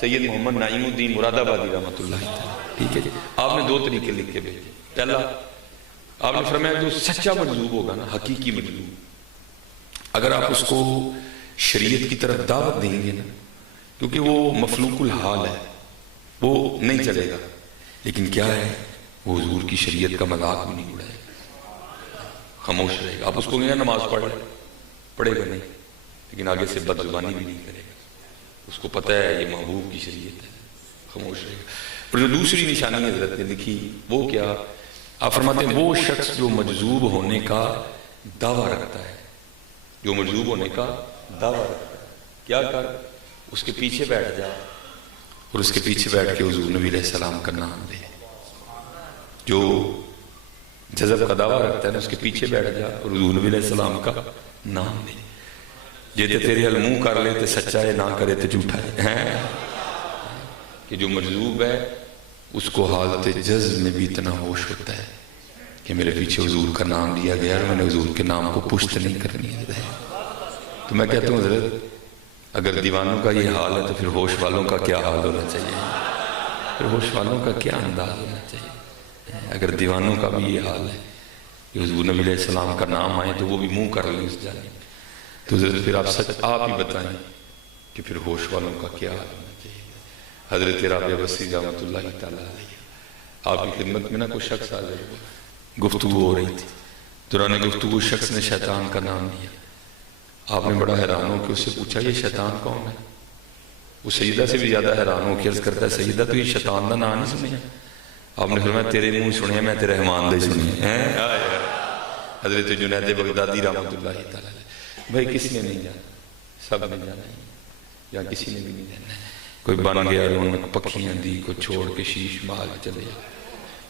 سید محمد نعیم الدین مراد آبادی رحمۃ اللہ تعالیٰ، ٹھیک ہے جی، آپ نے 2 طریقے لکھ کے بھیجے، پہلا آپ نے فرمایا جو سچا مجذوب ہوگا نا، حقیقی مجذوب، اگر آپ اس کو شریعت کی طرف دعوت دیں گے نا، کیونکہ وہ مفلوق الحال ہے، وہ نہیں چلے گا، لیکن کیا ہے وہ حضور کی شریعت کا مذاق بھی نہیں اڑائے گا، خاموش رہے گا، آپ اس کو کہیں نماز پڑھے گا نہیں، لیکن آگے سے بد زبانی بھی نہیں کرے گا، اس کو پتہ ہے یہ محبوب کی شریعت ہے، خاموش رہے گا۔ اور جو دوسری نشانی حضرت نے لکھی وہ کیا، آپ فرماتے ہیں وہ شخص جو مجذوب ہونے کا دعویٰ رکھتا ہے، جو مجذوب ہونے کا دعویٰ رکھتا ہے، کیا کر، اس کے پیچھے بیٹھ جا اور اس کے پیچھے بیٹھ کے حضور نبی علیہ السلام کا نام لے۔ جو جذب کا دعویٰ رکھتا ہے نا، اس کے پیچھے بیٹھ جا اور حضور نبی علیہ السلام کا نام لے۔ یہ تے تیرے منہ کر لے تے سچا ہے، نہ کرے تے جھوٹا ہے۔ کہ جو مجذوب ہے اس کو حالت جذب میں بھی اتنا ہوش ہوتا ہے کہ میرے پیچھے حضور کا نام لیا گیا اور میں نے حضور کے نام کو پشت نہیں کرنی ہے۔ تو میں کہتا ہوں حضرت اگر دیوانوں کا یہ حال ہے تو پھر ہوش والوں کا کیا حال ہونا چاہیے، پھر ہوش والوں کا کیا انداز ہونا چاہیے۔ اگر دیوانوں کا بھی یہ حال ہے کہ حضور نبی علیہ السلام کا نام آئے تو وہ بھی منہ کر لیں اس جانب، تو حضرت پھر آپ سچ آپ ہی بتائیں کہ پھر ہوش والوں کا کیا حال ہونا چاہیے۔ حضرت رابعہ بصری رحمۃ اللہ تعالیٰ علیہ آپ کی خدمت میں نہ کوئی شخص آ جائے، گفتگو ہو رہی تھی، دوران گفتگو شخص نے شیطان کا نام لیا۔ آپ نے بڑا حیران ہو کہ اس سے پوچھا یہ شیطان کون ہے؟ وہ سیدہ سے بھی زیادہ حیران ہو کہ عرض کرتا ہے سیدہ تو یہ شیطان کا نام نہیں سنیا؟ آپ نے فرمایا تیرے منہ سنے میں تیرے رحمان دے سنے۔ حضرت جنید بغدادی رحمۃ اللہ تعالیٰ علیہ، بھائی کس نے نہیں جانا؟ سب نے جانا ہے، یا کسی نے بھی نہیں جانا ہے۔ کوئی بن گیا رونق پکھیاں دی، کوئی چھوڑ کے شیش مال چلے،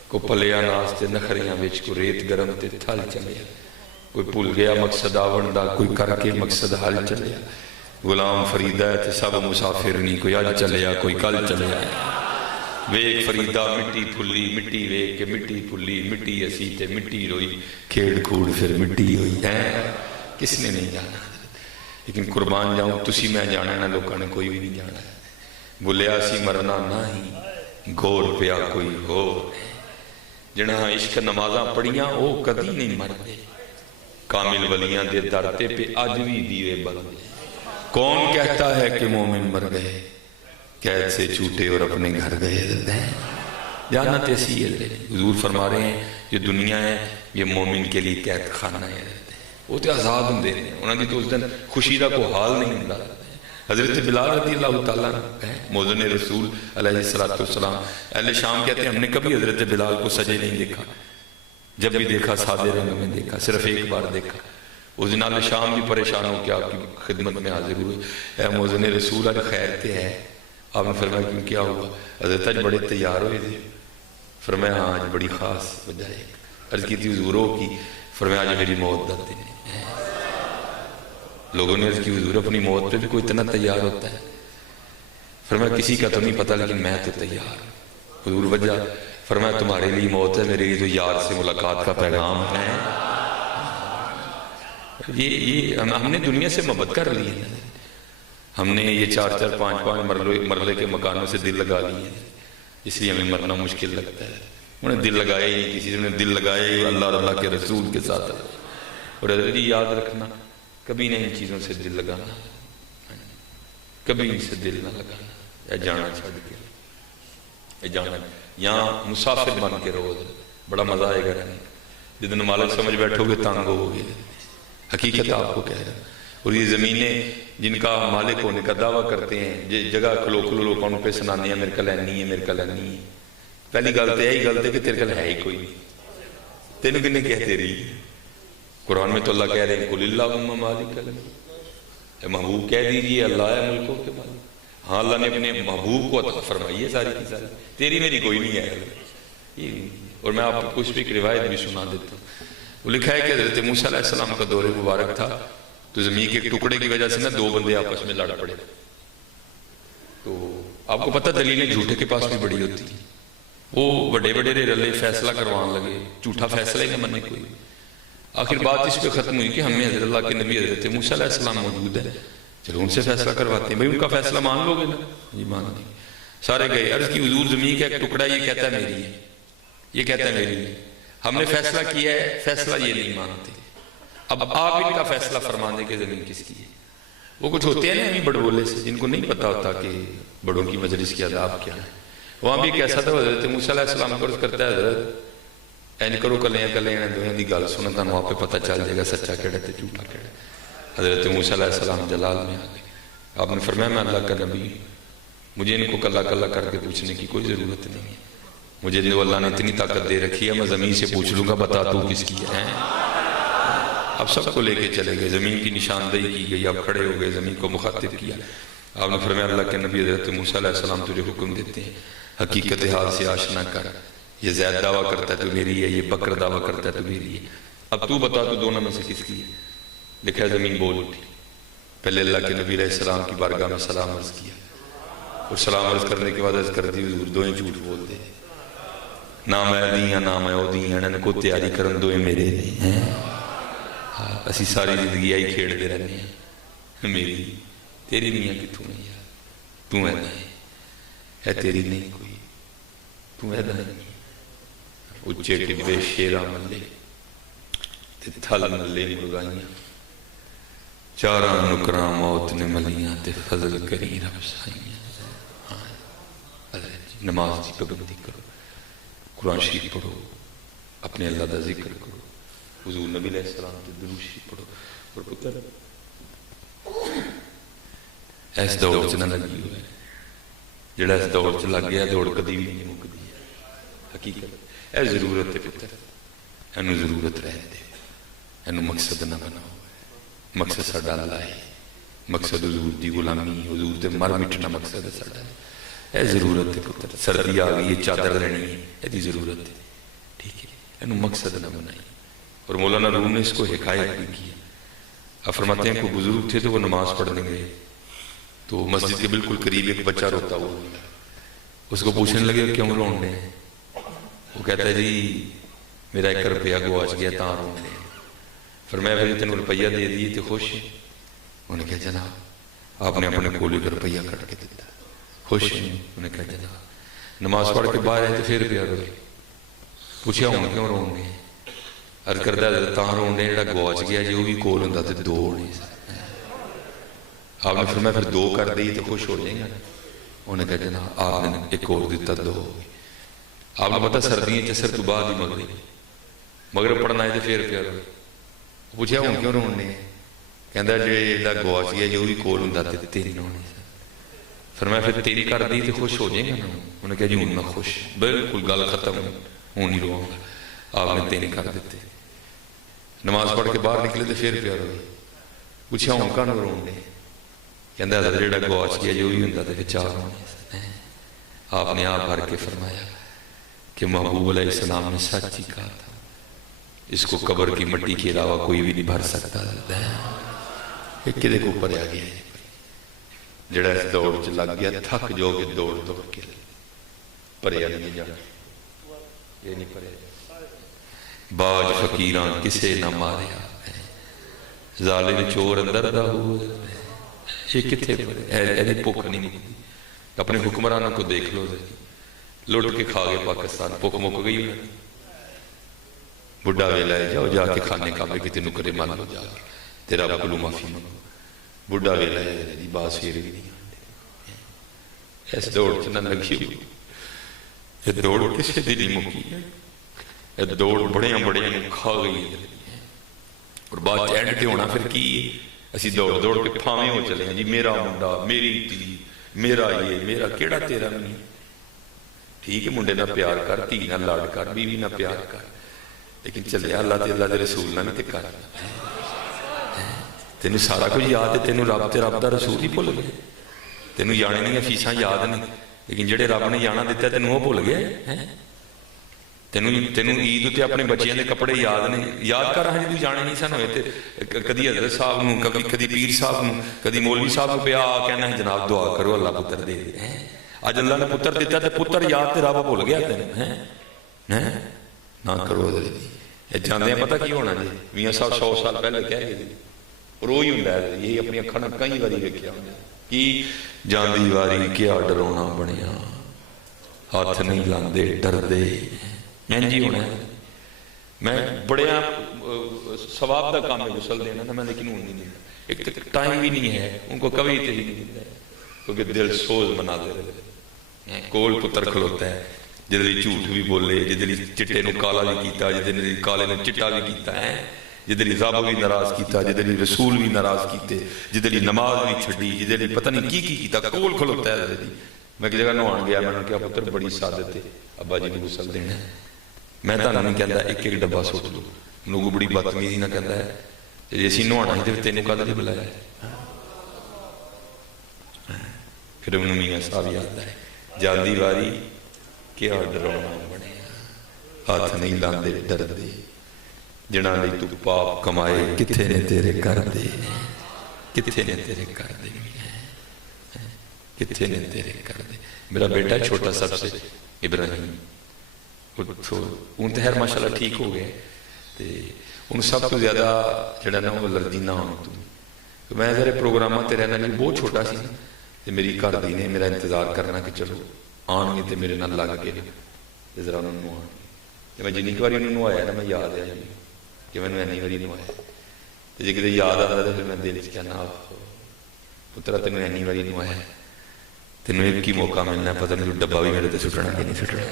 کوئی پلیا ناس تے نخریاں وچ، کوئی ریت گرم تے تھل چلے، کوئی بھول گیا مقصد آون دا، کوئی کر کے مقصد حل چلے، غلام فریدہ ہے تے سب مسافر نہیں، کوئی اج چلیا کوئی کل چلیا۔ ویک فریدہ مٹی پھلی، مٹی ویک کے مٹی پھلی، مٹی اسی تے مٹی روئی، کھیڑ کھوڑ پھر مٹی ہوئی۔ کس نے نہیں جانا؟ لیکن قربان جاؤں تسی میں جانا نہ لوگوں نے کوئی بھی نہیں جانا ہے۔ بولیا سی مرنا نہ ہی گور پیا کوئی ہو، جنہاں عشق نمازاں پڑھیاں وہ کدی نہیں مرتے، کامل ولیاں دے درتے پہ آج بھی دیوے بلدے۔ کون کہتا ہے کہ مومن مر گئے، قید سے چھوٹے اور اپنے گھر گئے۔ جانا تیسی ہے، حضور فرما رہے ہیں یہ دنیا ہے یہ مومن کے لیے قید خانہ ہے، وہ تو آزاد ہوں دے رہے ہیں، انہوں نے تو اس دن خوشی دا کو حال نہیں ہوں۔ حضرت بلال رضی اللہ تعالیٰ موذن رسول علیہ السلام، اہل شام کہتے ہیں ہم نے کبھی حضرت بلال کو سجے نہیں دیکھا، جب بھی دیکھا سادے رنگ میں دیکھا، صرف ایک بار دیکھا۔ اس دن اہل شام بھی پریشان ہو کے آپ کی خدمت میں حاضر ہوئے، اے موذن رسول علیہ خیر تے ہے؟ آپ نے فرمایا کیوں کیا ہوا؟ حضرت آج بڑے تیار ہوئے تھے؟ فرمایا ہاں آج بڑی خاص وجہ ہے۔ عرض کی تھی حضوروں کی؟ فرمایا آج میری موت دا دن ہے۔ لوگوں نے عرض کی حضور اپنی موت پہ بھی کوئی اتنا تیار ہوتا ہے؟ فرمایا کسی کا تو نہیں پتہ لیکن میں تو تیار ہوں۔ حضور وجہ؟ فرمایا تمہارے لیے موت ہے، میرے لیے تو یار سے ملاقات کا پیغام ہے۔ یہ ہم نے دنیا سے محبت کر لی ہے، ہم نے یہ 4-4 5-5 مرلے کے مکانوں سے دل لگا لیے ہیں، اس لیے ہمیں مرنا مشکل لگتا ہے۔ انہیں دل لگایا ہی نہیں، کسی نے دل لگایا ہی اللہ اور اللہ کے رسول کے ساتھ۔ اور حضرت جی یاد رکھنا کبھی نہیں ان چیزوں سے دل لگانا، کبھی ان سے دل نہ لگانا، یا جانا چھڑ کے، یا جانا یہاں مسافر بن کے رہو، بڑا مزہ آئے گا رہنے۔ جتنے مالک سمجھ بیٹھو گے تانگ ہو گے، حقیقت آپ کو کہہ رہا ہے۔ اور یہ زمینیں جن کا مالک ہونے کا دعویٰ کرتے ہیں، جگہ کھلو لوگوں پہ سنانے ہیں میرے کل اینی ہے میرے کل اینی ہے۔ پہلی گل تو یہی غلط ہے کہ تیرے کل ہے ہی کوئی نہیں، تینوں کنے کہتے رہی؟ قرآن میں تو اللہ کہہ رہے ہیں قل اللہم مالک الملک، محبوب کہہ دیجئے اللہ ہے ملکوں کے مالک۔ ہاں اللہ نے اپنے محبوب کو عطا فرمائی ہے ساری کی ساری، تیری میری کوئی نہیں ہے۔ اور میں آپ کو اس پہ ایک روایت بھی سنا دیتا ہوں۔ وہ لکھا ہے کہ حضرت موسیٰ علیہ السلام کا دور مبارک تھا، تو زمین کے ایک ٹکڑے کی وجہ سے نا 2 بندے آپس میں لڑ پڑے۔ تو آپ کو پتہ دلیلیں جھوٹے کے پاس بھی بڑی ہوتی ہیں، وہ بڑے بڑے رلے فیصلہ کروان لگے، جھوٹا فیصلہ ہی نہ منے کوئی۔ آخر بات اس پہ ختم ہوئی کہ ہم میں حضرت اللہ کے نبی حضرت موسیٰ علیہ السلام موجود ہے، چلو ان سے فیصلہ کرواتے ہیں، بھائی ان کا فیصلہ مان لو گے نا؟ جی مان لیں۔ سارے گئے، عرض کی حضور زمین کا ایک ٹکڑا یہ کہتا ہے میری ہے، یہ کہتا ہے میری ہے، ہم نے فیصلہ کیا ہے، فیصلہ یہ نہیں مانتے، اب آپ ان کا فیصلہ فرما دیں کہ زمین کس کی ہے۔ وہ کچھ ہوتے ہیں نا ہمیں بڑے بولے سے، جن کو نہیں پتا ہوتا کہ بڑوں کی مجلس کی آداب کیا ہے۔ وہاں بھی کیسا تھا، حضرت موسیٰ علیہ السلام کو عرض کرتا ہے حضرت این کرو کلیاں دوہیاں دی گل سنو، تانوں وہاں پہ پتہ چل جائے گا سچا کیڑا تے جھوٹا کیڑا۔ حضرت موسیٰ علیہ السلام جلال میں آ گئے، آپ نے فرمایا میں اللہ کا نبی ہوں، مجھے ان کو کلا کلا کر کے پوچھنے کی کوئی ضرورت نہیں ہے، مجھے جو اللہ نے اتنی طاقت دے رکھی ہے میں زمین سے پوچھ لوں گا بتا تو کس کی ہے۔ اب سب کو لے کے چلے گئے، زمین کی نشاندہی کی گئی، اب کھڑے ہو گئے، زمین کو مخاطب کیا۔ آپ نے فرمایا اللہ کے نبی حضرت موسیٰ علیہ السلام تجھے حکم دیتے ہیں حقیقت حال سے آشنا کر، یہ زید دعویٰ کرتا ہے تو میری ہے، یہ بکر دعویٰ کرتا ہے تو میری ہے، اب تو بتا تو دونوں میں سے کس کی ہے؟ لکھا ہے زمین بول اٹھی، پہلے اللہ کے نبی علیہ السلام کی بارگاہ میں سلام عرض کیا، اور سلام عرض کرنے کے بعد عرض کر دی حضور دوئیں جھوٹ بول دے، نہ میں دیاں نہ میں او دیاں، انہوں نے کو تیاری کرن دوئیں میرے نہیں ہیں، اسی ساری زندگی آئی کھیڑ دے رہنے ہیں، میری تیری نہیں ہے کہ تو نہیں ہے، تو ایدہ ہے تیری نہیں کوئی، تو ایدہ نہیں اچھے ٹبے شیرہ ملے تے تھل ملے مرگائیاں، چاراں نکراں موت نے ملیاں تے فضل کری رب سائیاں۔ نماز دی پابندی کرو، قرآن شریف پڑھو، اپنے اللہ دا ذکر کرو، حضور نبی علیہ السلام تے درود شریف پڑھو، اور پتر ایس دور چ نہ لگی ہوئے، جڑا اس دور چ لگ گیا دوڑ کدی بھی نہیں مکدی ہے، حقیقت اے ضرورت ہے پتر، اینو ضرورت رہ دے، اینو مقصد نہ بناؤ، مقصد ساڈا اللہ ہے، مقصد حضور دی غلامی، حضور دے مر مٹنا مقصد ہے ساڈا، اے ضرورت ہے پتر، سردی آ گئی ہے چادر لینی ہے، یہ ضرورت ہے، ٹھیک ہے، اینو مقصد نہ بنائی۔ اور مولانا روم نے اس کو حکایت بھی کی، آپ فرماتے ہیں کوئی بزرگ تھے تو وہ نماز پڑھنے گئے تو مسجد کے بالکل قریب ایک بچہ روتا ہوا، اس کو پوچھنے لگے کیوں رونے ہیں؟ وہ کہتا ہے جی میرا 1 روپیہ گواچ گیا تاں رونے ہیں۔ فرمایا پھر تینوں روپیہ دے دیے تو خوش ہیں؟ انہوں نے کہا جناب آپ نے اپنے کول 1 روپیہ کٹ کے دیتا، خوش ہیں؟ انہوں نے کہا جناب نماز پڑھ کے باہر آئے تو پھر روپیہ روئے، پوچھا ہوں کیوں رونے ہیں؟ عرض کردہ حضرت تاں رونے ہیں جڑا گواچ گیا جو بھی کول ہوندا تے 2 ہونے سن۔ آپ نے فرمایا پھر 2 کر دی تو خوش ہو جائیں گا؟ انہوں نے کہا جناب آپ نے 1 اور دیتا 2 ہو گئی۔ آپ نے پتا سردیاں چسر تو بعد ہی مغرب پڑھنا ہے تو پھر روپیہ روئے، پوچھا ہوں کیوں رونے ہیں؟ کہندا جڑا گواچ گیا جو بھی کول ہوندا تے 3 ہونے سن۔ فرمایا پھر 3 کر دی تو خوش ہو جائیں گا نا؟ انہوں نے کہا جی ہوں میں خوش، بالکل گل ختم، ہوں نہیں رواں گا۔ آپ نے 3 کر دیتے، نماز پڑھ کے باہر نکلے تو پھر روپیہ روئے، پوچھا ہوں کہاں رونے ہیں؟ کہندا حضرت جڑا گواچ گیا جو بھی ہوندا تے 4 ہونے سن۔ آپ نے آپ بھر کے فرمایا کہ محبوب علیہ السلام نے سچ ہی کہا تھا، اس کو قبر کی مٹی کے علاوہ کوئی بھی نہیں بھر سکتا۔ ایک کدے کو اوپر آ گیا ہے جڑا اس دوڑ چ لگ گیا تھک جو کہ دوڑ دوڑ کے پریا نہیں جانا، یہ نہیں پریا۔ باج فقیراں کسے نہ ماریا، ظالم چور اندر دا ہوا، یہ کتھے پڑے؟ ایدی بھوک نہیں مکتی۔ اپنے حکمرانوں کو دیکھ لو، لوٹ کے کھا گئے پاکستان، بھوک مک گئی انہیں۔ بڑھا ویلا ہے جاؤ جا کے کھانے کعبے کی تینوں کرے مان لو جا کے، تیرا بکلو معافی منگو، بڑھا ویلا ہے جی باس پھر بھی نہیں آتے۔ ایس دوڑ چ نہ لگی ہوئی، یہ دوڑ کسی دی نہیں مکی ہے، یہ دوڑ بڑیاں بڑیاں کھا گئی ہے، اور بات اینڈ تے ہونا پھر کی ہے؟ اسی دوڑ دوڑ کے پھاویں ہو چلے ہیں جی میرا منڈا، میری تھی، میرا یہ، میرا کیڑا تیرا نہیں۔ ٹھیک ہے منڈے نہ پیار کر، تھی نہ لاڈ کر، بیوی نہ پیار کر، لیکن چلے اللہ تے اللہ دے رسول نہ بھی تے کر۔ تینوں سارا کچھ یاد ہے، تینوں رب تے رب دا رسول ہی بھول گئے، تینوں جانے نہیں فیساں یاد نہیں، لیکن جڑے رب نے جانا دیتا تینوں وہ بھول گیا۔ تینوں عید تے اپنے بچیاں دے کپڑے یاد نہیں، یاد کر رہا جی تو جانے نہیں سن ہوئے تے کدی حضرت صاحب نو، کدی پیر صاحب نو، کدی مولوی صاحب کو پیا کہنا ہے جناب دعا کرو اللہ پتر دے دے۔ اج اللہ نے پتر دیتا تے پتر یاد تے رب بھول گیا تینوں، نہ کرو یہ جاندے ہیں پتہ کی ہونا جی؟ میاں صاحب 100 سال پہلے کہہ گئے جی، اور وہی ہوندا ہے، یہی اپنی اکھاں نال کئی واری ویکھیا کہ جاندی واری کیا ڈرونا بنیا، ہاتھ نہیں لاندے ڈردے، جی ہونا ہے۔ میں بڑیا ثواب دا کام ہے غسل دینا تھا میں، لیکن وہ نہیں دیتا، ایک ٹائم بھی نہیں ہے ان کو، کبھی تے نہیں دیتا ہے کیونکہ دل سوز بنا دے رہے، کول پتر کھلوتا ہے جدے جھوٹ بھی بولے، جدے چٹے نو کالا بھی کیتا، جدے کالے نو چٹا بھی کیتا ہے، جہدے لئی رب بھی ناراض کیتا، جہدے لئی رسول بھی ناراض کیتے، جہدے لئی نماز بھی چھڈی، جہدے لئی پتہ نہیں کی کیتا، کول کھلوتا ہے حضرت جی۔ میں ایک جگہ نہوان گیا، میں نے کہا پتر بڑی سعادت ہے ابا جی کو غسل دینا ہے، میں تانوں نہیں کہندا ایک ایک ڈبہ سٹ لو، لوگوں بڑی بدتمیزی نہ کہندا ہے جی اسی نہوانا ہے تے تینوں کدے بلایا ہے۔ پھر انہوں میاں صاحب یاد آئے جاندی واری کیا ڈرونا بنے، ہاتھ نہیں لاندے ڈردے، جنہاں لئی تو پاپ کمائے کتھے نے تیرے کر دے، کتھے نے تیرے کر دے، کتھے نے تیرے کر دے۔ میرا بیٹا چھوٹا سب سے ابراہیم، ان تو ہر ماشاءاللہ ٹھیک ہو گئے، ان سب تو زیادہ جڑا نا وہ لردینہ ہونا تو میں ذرا پروگرامہ تے رہنا نہیں، بہت چھوٹا سی تے میری گھر دی نے میرا انتظار کرنا کہ چلو آن گے تے میرے نال لگ کے تے ذرا انہوں نے آن گے، میں جنی باری انہوں نے آیا نا میں یاد آیا کہ میں نے اینی باری آیا، تے جے کدے یاد آتا تو پھر میں دل چ کہنا پترا تینوں اینی باری آیا، تینوں ایک ہی موقع ملنا، پتہ نہیں ڈبہ بھی میرے تے سٹنا کہ نہیں سٹنا،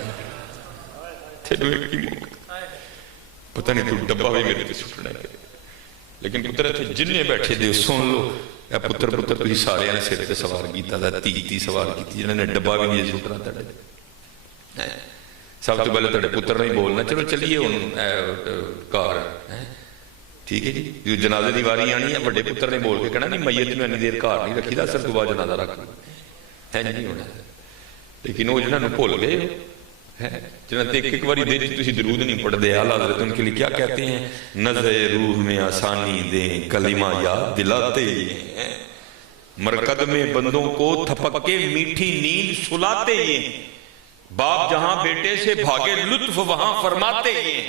تینوں ایک ہی موقع، پتہ نہیں تو ڈبہ بھی میرے تے سٹنا ہے، لیکن پتر اتنے جنہیں بیٹھے دے سن لو، اے پتر پتر تھی سارے نے سر تے سوار کیتا تھا، تی سوار کی جنہوں نے ڈبہ بھی نہیں سٹنا تھا۔ سب تو پہلے تھوڑے پتر نہیں بولنا چلو چلیے ہوں کار ٹھیک ہے جی، جنازے دی واری آنی ہے، بڑے پتر نے بول کے کہنا نہیں میت میں اینی دیر کار نہیں رکھی دا، اثر تو بعد جنازہ رکھ ہے نہیں ہونا، لیکن وہ جنہوں نے بھول گئے جنہوں نے ایک باری دن تسی درود نہیں پڑھ دے، اعلیٰ حضرت ان کے لیے کیا کہتے ہیں، نزع روح میں آسانی دیں کلمہ یاد دلاتے ہیں، مرکد میں بندوں کو تھپک کے میٹھی نیند سلاتے ہیں، باپ جہاں بیٹے سے بھاگے لطف وہاں فرماتے ہیں،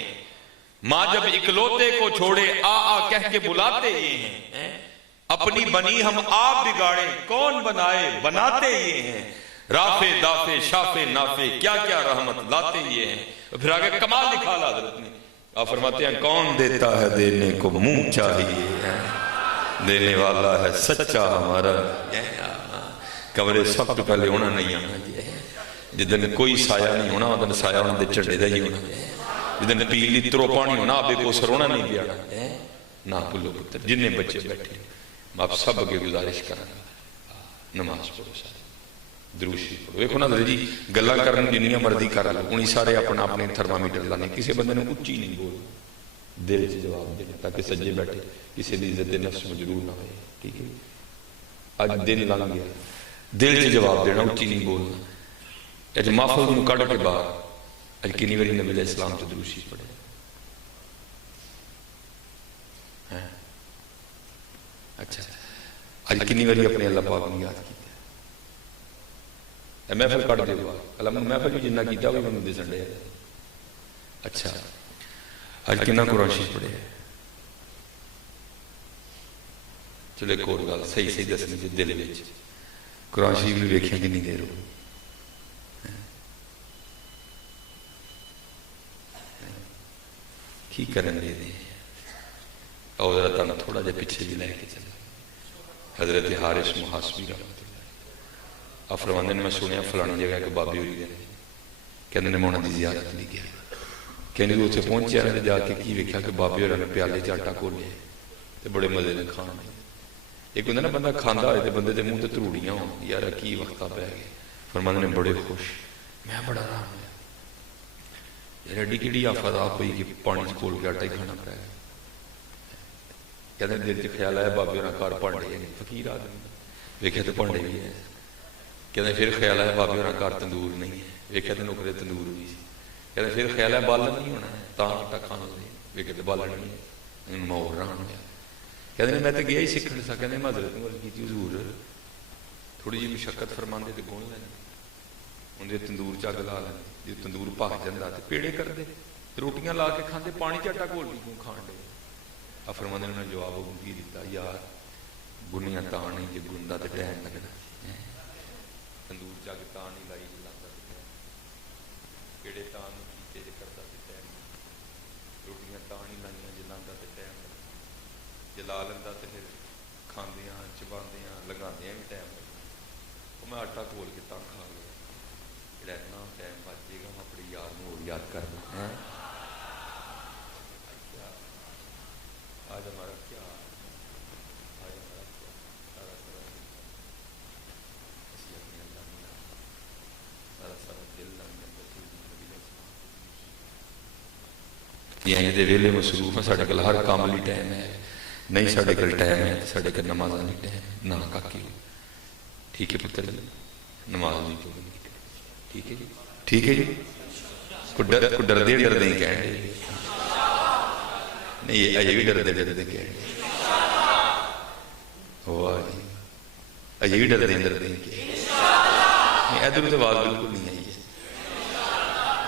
ماں جب اکلوتے کو چھوڑے آ آ کہہ کے بلاتے ہیں، اپنی بنی ہم آپ بگاڑے کون بنائے بناتے یہ ہیں، رافع دافع شافع نافع کیا کیا رحمت لاتے یہ ہیں۔ پھر آگے کمال نکالا حضرت نے، آپ فرماتے ہیں کون دیتا ہے دینے کو منہ چاہیے، دینے والا ہے سچا ہمارا، کمرے سب تو پہلے ہونا نہیں آنا، جدن کوئی سایہ نہیں ہونا ادن سایہ ہونا دے چڑھے دا ہی ہونا، جدن پیلی ترو پانی ہونا آبے کو سرونا نہیں بیانا، نہ بھولو پتر جنہیں بچے بیٹھے آپ سب کے گزارش کرنا نماز پڑھو سارے دروشی پڑھو، ایک ہونا جی گلہ کرنے جنیاں مردی کر لو انہی سارے اپنا اپنے تھرمامیٹر لانے، کسی بندے نے اچھی نہیں بولنا، دل سے جواب دینا تاکہ سجے بیٹھے کسی دی عزت نفس مجرور نہ ہوئے، ٹھیک ہے آج دن لنگ گیا، دل سے جواب دینا اچھی نہیں بولنا، اج محفوظ میں کڑ کے باہر اج کنی وری نبی علیہ السلام تو دروشی پڑھے، اچھا آج کنی وری اپنے اللہ پاک نے یاد کیتا ہے، محفل کٹ دے گا اللہ محفل جو جنہ کیتا ہوئی میں دے سنڈے ہے، اچھا آج کنہ قرآن شریف پڑھے، چلو ایک اور گل صحیح صحیح دسنی جو دل وچ قرآن شریف بھی ویکھیں کہ نہیں دے رہو کی کرن دے دیں، اور ذرا تھوڑا جا پیچھے بھی لے کے چلا حضرت حارث محاسبی رحمت اللہ آپ فرماندے نے میں سنیا فلانی جگہ کہ بابی ہوئی گئے کہنے نے مونا دی زیارت نہیں گیا، کہنے وہ اتنے پہنچے رہے جا کے کی ویکھیا کہ بابی ہوئی رہے پیالے چاٹا کھولے تے بڑے مزے نے کھانا، ایک ہوندے نا بندہ کھاندا ہوئے تے بندے دے منہ تے تروڑیاں ہوں یار کی وقتا پہ گئے، فرماندے نے بڑے خوش، میں بڑا آرام ہوا یار ایڈی کیڑی آفت آپ ہوئی کہ پانی کھول کے آٹا ہی کھانا پڑے گا، کہتے دل چ خیال آیا بابے ہونا گھر بھانڈے ہیں فقیر آدمی ویکھے تو بھانڈے بھی ہیں، کہتے پھر خیال آیا بابے ہونا گھر تندور نہیں ہے ویکھے تو نوکرے تندور بھی سی، کہتے پھر خیال آیا بالن نہیں ہونا ہے تاں آٹا کھانا نہیں ویکھے تو بالن نہیں ہے، میں اور رہن ہوا، کہتے میں تو گیا ہی سیکھنے سا، کہتے میں حضرت نے کی حضور تھوڑی جی مشقت فرماندے تو گون لینا اندر تندور چا گلا لینا، جی تندور پک جاتا تو پیڑے کرتے روٹیاں لا کے کھانے پانی چاٹا گول بھی کیوں کھان دے، فرماندے نے جواب کی دیتا یار گنیاں تاں نہیں جی گندا تو ٹائم لگنا، تندور جگ تاں نہیں لائی جلاتا تو ٹائم، پیڑے تاں نہیں کیتے جے کرتا تو ٹائم، روٹیاں تاں نہیں لائیاں جلاتا تو ٹائم جلا لینا تو پھر کھاندیاں چباندیاں لگاندیاں بھی ٹائم لگنا، وہ میں آٹا کھول کے تاں کھا لیا جڑا اتنا ٹائم بچ جائے گا میں اپنی یار نو یاد کرنا، آج ہمارا کیا آج ہمارا سارا اسی اپنے اللہ میرا سارا دل دے ویلے مصروف ہیں سارے کول ہر کام ਲਈ ٹائم ہے نہیں سارے کول ٹائم ہے سارے کول نمازاں ਲਈ ٹائم نہ کاکی ٹھیک ہے پتر جی نماز نہیں پابندی کرے ٹھیک ہے جی ٹھیک ہے جی کو ڈردے ہی کہہ رہے نہیں اجے بھی ڈردے کہہ رہے واہ جی اجے بھی ڈردے کہ ادھر تو آواز بالکل نہیں آئی ہے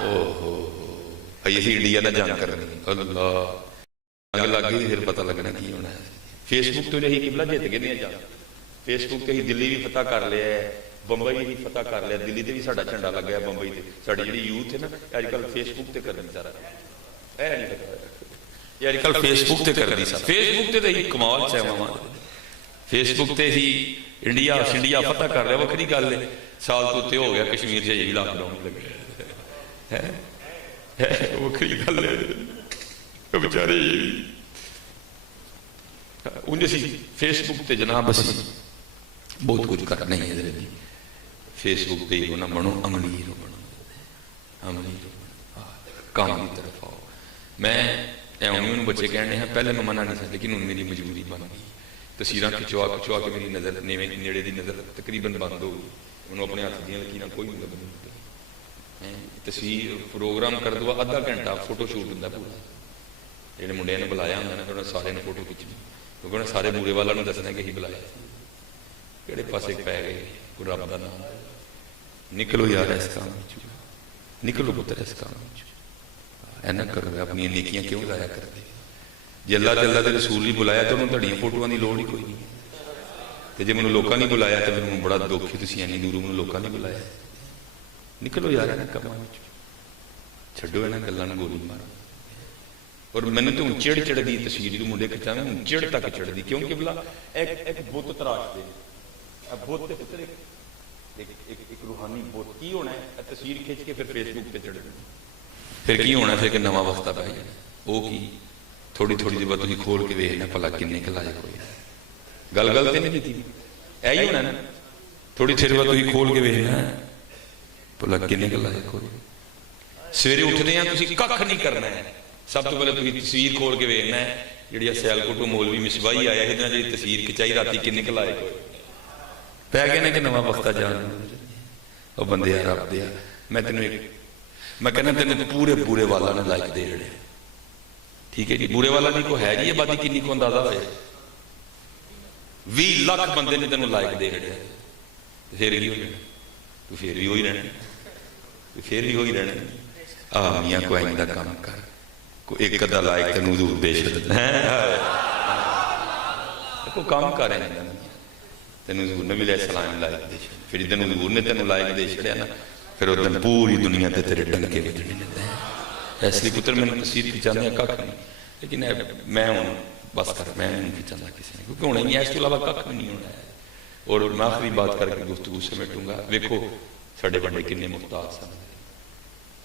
او ہو اسی انڈیا نہ جان کرنی اللہ لگ گئی پھر پتہ لگنا کی ہونا ہے فیس بک تو یہی قبلہ جیت کے نہیں جانا فیس بک تے ہی دلی بھی فتح کر لیا ہے بمبئی بھی فتح کر لیا دلی تے بھی ساڈا جھنڈا لگا ہے بمبئی تے ساڈی جڑی یوتھ ہے نا اج کل فیس بک تے کرن چاہتا اے نہیں پتہ یہ اج کل فیس بک تے کر دی سا فیس بک تے ہی کمال ہے ماما فیس بک تے ہی انڈیا فتح کر رہا وکری گل ہے سال تو تے ہو گیا کشمیر سے یہی لاک ڈاؤن لگ ہے وکری گل ہے بیچارے انج سی فیس بک تے جناب اسی بہت کچھ کرنا ہی ہے فیس بک تے ہی ہونا بنو عملی رو بنو کام کی طرف آؤ میں انہوں بچے کہنے ہیں پہلے میں منع نہیں تھا لیکن ان میری مجبوری بن گئی تصویراں کھچوا کے میری نظر نیڑے دی نظر تقریباً بند ہو گئی انہوں اپنے ہاتھ دیاں لکیراں کوئی مطلب نہیں تصویر پروگرام کر دو آدھا گھنٹہ فوٹو شوٹ ہوتا پورا جہاں منڈیا نے بلایا ہوں نے سارے نے فوٹو کھچنی کیونکہ انہیں سارے بورے والا دسنا کہ ہی بلایا کہڑے پاسے پی گئے رب کا نام نکلو یار اس کام نکلو پتر اس کام ایسا کرو اپنی نیکیاں کیوں ضائع کر دے جی اللہ کے رسول نہیں بلایا تو انہوں تڑیاں فوٹو کی لوڑ ہی کوئی نہیں تو جی مجھے لوگوں نہیں بلایا تو مجھے بڑا دکھ ہے تھی اینی دوروں مجھے لوگوں نہیں بلایا نکلو یار یہاں کاموں چھڈو یہاں گلوں گولی مارو اور میں نے تو چڑ چڑھتی تصویر جو منڈے کھچا میں چڑ تک چڑھتی کیونکہ بلا ایک بت تراش دے بت پتر ایک روحانی بت کی ہونا ہے تصویر کھچ کے پھر فیس بک پہ چڑھ دینا پھر کی ہونا پھر کہ نواں وقت پہ جانا وہ کی تھوڑی دیر بعد تھی کھول کے ویکھنا پلا کنے کے لائق ہوئے گل تے نہیں دیتی یہی ہونا نا تھوڑی دیر بعد تھی کھول کے ویکھنا پلا کنے کے لائق ہوئے سویرے اٹھتے ہیں تھی کھ نہیں کرنا ہے سب تو پہلے تھی تصویر کھول کے ویکھنا ہے جی سیالکوٹ مولوی مصباحی آیا ہے جی تصویر کھچائی رات کنے کے لائق ہوئے پی گئے کہ نواں وقت جان وہ بندے رب دیا میں تینوں میں کہنا تینوں پورے والا نے لائک دے رہے ٹھیک ہے جی بورے والا نہیں کو ہے جی آبادی کنی کو اندازہ ہوئے 20 لاکھ بندے نے تینوں لائک دے رہے پھر بھی ہو جانا تو پھر بھی ہوئی رہنا پھر بھی ہوئی رہنا میاں کو آئندہ کام کر ایک ادھا لائک تینوں حضور دے چھڑتا کو کام کر رہے ہیں تینوں حضور نبی علیہ السلام لائک دے چھڑا پھر تینوں حضور نے تینوں لائک دے چھڑیا نا پھر وہ دن پوری دنیا تے تیرے ڈنکے بجنے لیتے ہیں اس لیے پتر میں نے تصویر کھچانے ہیں کھ نہیں لیکن میں ہوں بس کر میں نہیں کھچانا کسی نے کیونکہ ہونا ہی ہے اس کے علاوہ کھ نہیں ہونا ہے اور میں آخری بات کر کے گفتگو سمیٹوں گا دیکھو ساڈے بڑے کنے محتاج سن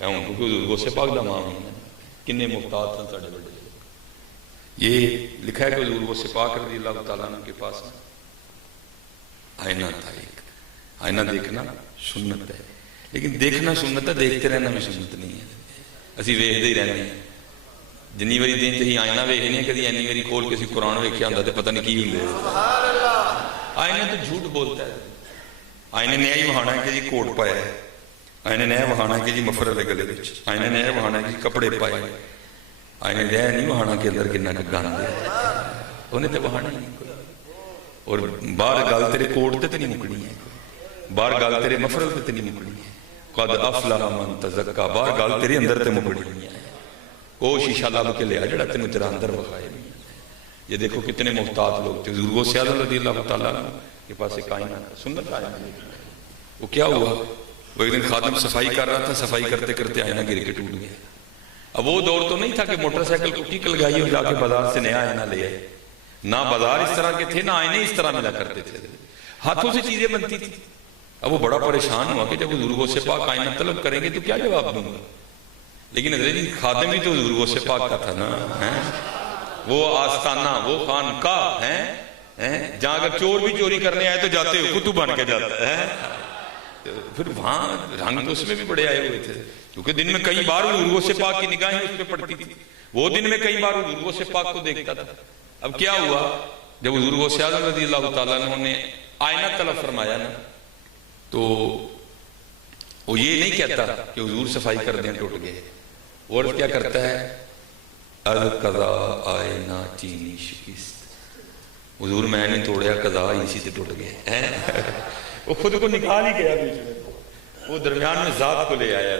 ہوں کیونکہ حضور غوث پاک دا ماں ہے کنے محتاج سن ساڈے بڑے یہ لکھا ہے کہ حضور غوث پاک رضی اللہ تعالیٰ عنہ کے پاس آئینہ تھا ایک آئینہ دیکھنا سنت ہے لیکن دیکھنا سنت ہے دیکھتے رہنا بھی سنت نہیں ہے اسی ویکھدے ہی رہنے ہیں جنی واری دن تے ہی آئینہ ویکھنے کدی اینی واری کھول کے قرآن ویکھیا ہوندا تے پتہ نہیں کی ہوندے آئینہ تو جھوٹ بولتا ہے آئینے نے یہ وہانا ہے کہ جی کوٹ پایا ہے آئینے نے یہ وہانا ہے کہ جی مفر لے گلے وچ آئینے نے یہ وہانا ہے کہ کپڑے پائے آئینے نے یہ نہیں وہانا کہ اندر کنا گند ہے انہیں تے وہانا ہی نہیں کوئی اور باہر گل تیرے کوٹ تے نہیں مکڑی ہے باہر گل تیرے مفرل تے نہیں مکڑی ہے قد افلح من تزکا باہر گل تیرے اندر تے مکڑی ہے وہ شیشہ لب کے لیا جڑا تینوں تیرا اندر وکھائے نہیں یہ دیکھو کتنے محتاط لوگ تھے حضور غوث اعظم رضی اللہ تعالیٰ کے پاس ایک آئینہ تھا سنت آئینہ وہ کیا ہوا وہ ایک دن خادم صفائی کر رہا تھا صفائی کرتے کرتے آئینہ گر کے ٹوٹ گیا اب وہ دور تو نہیں تھا کہ موٹر سائیکل کو ٹیک لگائی اور جا کے بازار سے نیا آئینہ لے آئے نہ بازار اس طرح کے تھے نہ آئینے اس طرح ملا کرتے تھے ہاتھوں سے چیزیں بنتی تھی اب وہ بڑا پریشان ہوا کہ جب حضور غوث پاک آئینہ طلب کریں گے تو کیا جواب دوں گا لیکن حضرت جی خادم بھی تو حضور غوث پاک کا تھا نا وہ آستانہ، وہ خانقاہ ہیں جہاں اگر چور بھی چوری کرنے آئے تو جاتے ہو کتب بن کے جاتا ہے. پھر وہاں رنگ تو اس میں بھی بڑے آئے ہوئے تھے کیونکہ دن میں کئی بار حضور غوث پاک کی نگاہیں اس پہ پڑتی تھی. وہ دن میں کئی بار حضور غوث پاک کو دیکھتا تھا. اب کیا ہوا جب حضور غوث اعظم رضی اللہ تعالیٰ عنہ نے آئینہ طلب فرمایا نا تو وہ یہ نہیں کہتا کہ حضور صفائی کر دیں ٹوٹ گئے. اور کیا کرتا ہے القضا آئینہ چینی شکست. حضور میں نہیں توڑیا قضا اسی سے ٹوٹ گئے. وہ خود کو نکال ہی گیا بیچ میں. وہ درمیان میں ذات کو لے آیا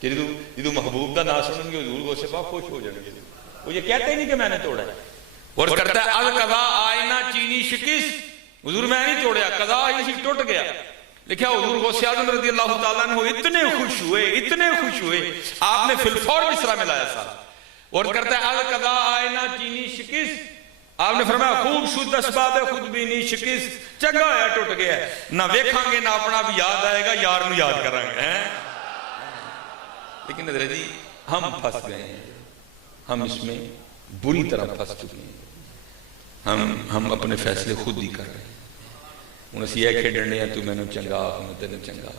کہ جدو محبوب دا نام سنن گے حضور غوث پاک خوش ہو جائیں گے. وہ یہ کہتے ہی نہیں کہ میں نے توڑا ہے. اور کرتا ہے القضا آئینہ چینی شکست. حضور میں نہیں توڑیا قضا اسی ٹوٹ گیا. لکھا حضور غوث اعظم رضی اللہ تعالیٰ عنہ اتنے خوش ہوئے آپ نے فی الفور مصرع میں لایا ساتھ. اور کرتا ہے القضا آئینہ چینی شکست. آپ نے فرمایا خوب شد اسباب خود بھی نہیں شکست. چنگا ہے ٹوٹ گیا ہے. نہ ویکھاں گے نہ اپنا بھی یاد آئے گا یار نو یاد کریں گے. لیکن حضرت جی ہم پھنس گئے ہیں. ہم اس میں بری طرح پھنس چکے ہیں. ہم اپنے فیصلے خود ہی کر رہے ہیں. ہوں اسی یہ کھیڈنے ہیں تو میں نے چنگا میں تینوں چنگا.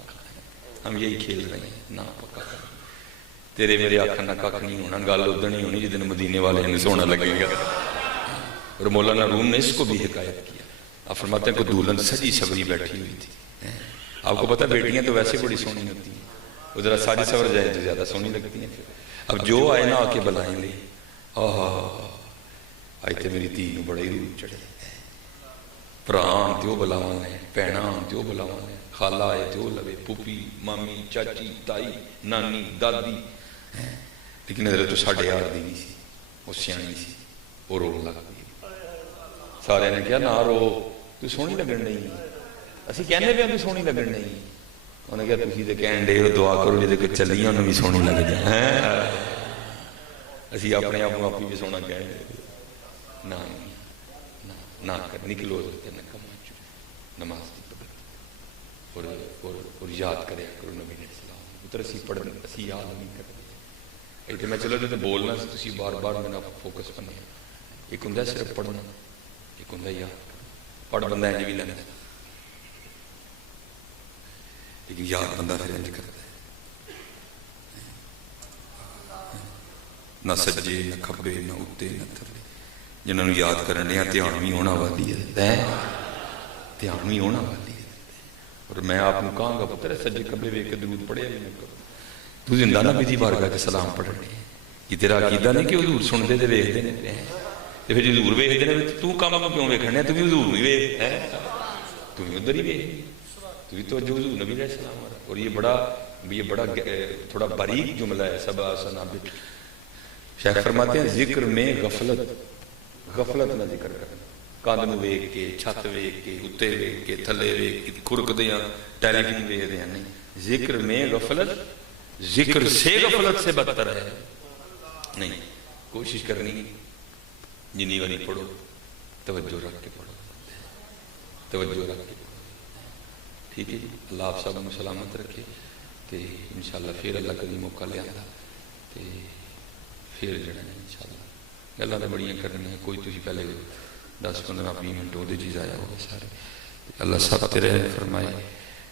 ہم یہی کھیل رہے ہیں. نہ پکا کر تیرے میرے آنکھاں نہ کھ نہیں ہونا. گل ادھر نہیں ہونی جدن مدینے والے نے سونا لگے گا. اور مولانا روم نے اس کو بھی حکایت کیا. آپ فرماتے ہیں کہ دولہن سجی سوری بیٹھی ہوئی تھی. آپ کو پتہ بیٹیاں تو ویسے بڑی سونی ہوتی ہیں. وہ ذرا ساجی سور جائے تو زیادہ سونی لگتی ہیں. اب جو آئے نہ آ کے بلائیں لے آئی تے میری تھی نو بڑا ہی روح چڑھے. پران تیو بلاواں نے پینا تیو بلاواں نے خالہ آئے تیو لوے پوپی مامی چاچی تائی نانی دادی. لیکن حضرت تو ساڑھے یار دی نہیں سی. وہ سیانی سی. وہ رو لگ گئی. سارے نے کہا نہ رو تو سونی لگن نہیں. اسی کہنے پہ ہم سونی لگن نہیں. انہوں نے کہا تسی تے کہن دے دعا کرو جے کوئی چلیاں انہوں بھی سونی لگ جائے. اسی اپنے آپ بھی سونا کہن دے. نہ کر نکلو نماز کی پڑھ اور یاد کرے کرو نبی علیہ السلام. پتر اسی پڑھ اسی یاد نہیں کرتے. ایک میں چلو تو بولنا تسی بار بار میرا فوکس بنے. ایک ہوں صرف پڑھنا ایک ہوں یاد پڑھ بندہ انج بھی لینا لیکن یاد بندہ پھر انج کرتا ہے. نہ سجے نہ کھبے نہ اتے نہ تھلے. جنہوں نے یاد کرنے ہیں دھیان بھی ہونا والی ہے. دھیان بھی ہونا والی ہے. اور میں آپ کو کہاں گا پتر سجے کھبے ویکھ کے درود پڑھیا بھی نہ کرو. تو زندہ نبی دی بارگاہ کے سلام پڑھنے. یہ تیرا عقیدہ نہیں کہ حضور سنتے تے ویکھدے نے تے پھر حضور ویکھدے نے تو کام کیوں ویکھنے. تو بھی حضور نہیں ویکھ تو بھی ادھر ہی ویکھ تو بھی توجہ حضور نبی علیہ السلام. اور یہ بڑا تھوڑا باریک جملہ ہے. سبا سنابت شیخ فرماتے ہیں ذکر میں غفلت نہ ذکر کرنا. کاندھ ویکھ کے چھت ویکھ کے اتے ویکھ کے تھلے ویکھ کے کھرکدیاں ٹیلی ویژن ویکھدے ہیں نہیں. ذکر میں غفلت ذکر سے غفلت سے بدتر ہے. نہیں کوشش کرنی جنی واری پڑھو توجہ رکھ کے پڑھو. توجہ رکھ کے پڑھو. ٹھیک ہے جی. اللہ آپ سب کو سلامت رکھے. تو انشاءاللہ پھر اللہ کبھی موقع لے آتا تو پھر جڑا ہے انشاءاللہ گلاں تے بڑیاں کرنی ہیں. کوئی تسی پہلے 10-15-20 منٹ وہ چیز آیا ہوگا سارے. اللہ سب تیرے فرمائے.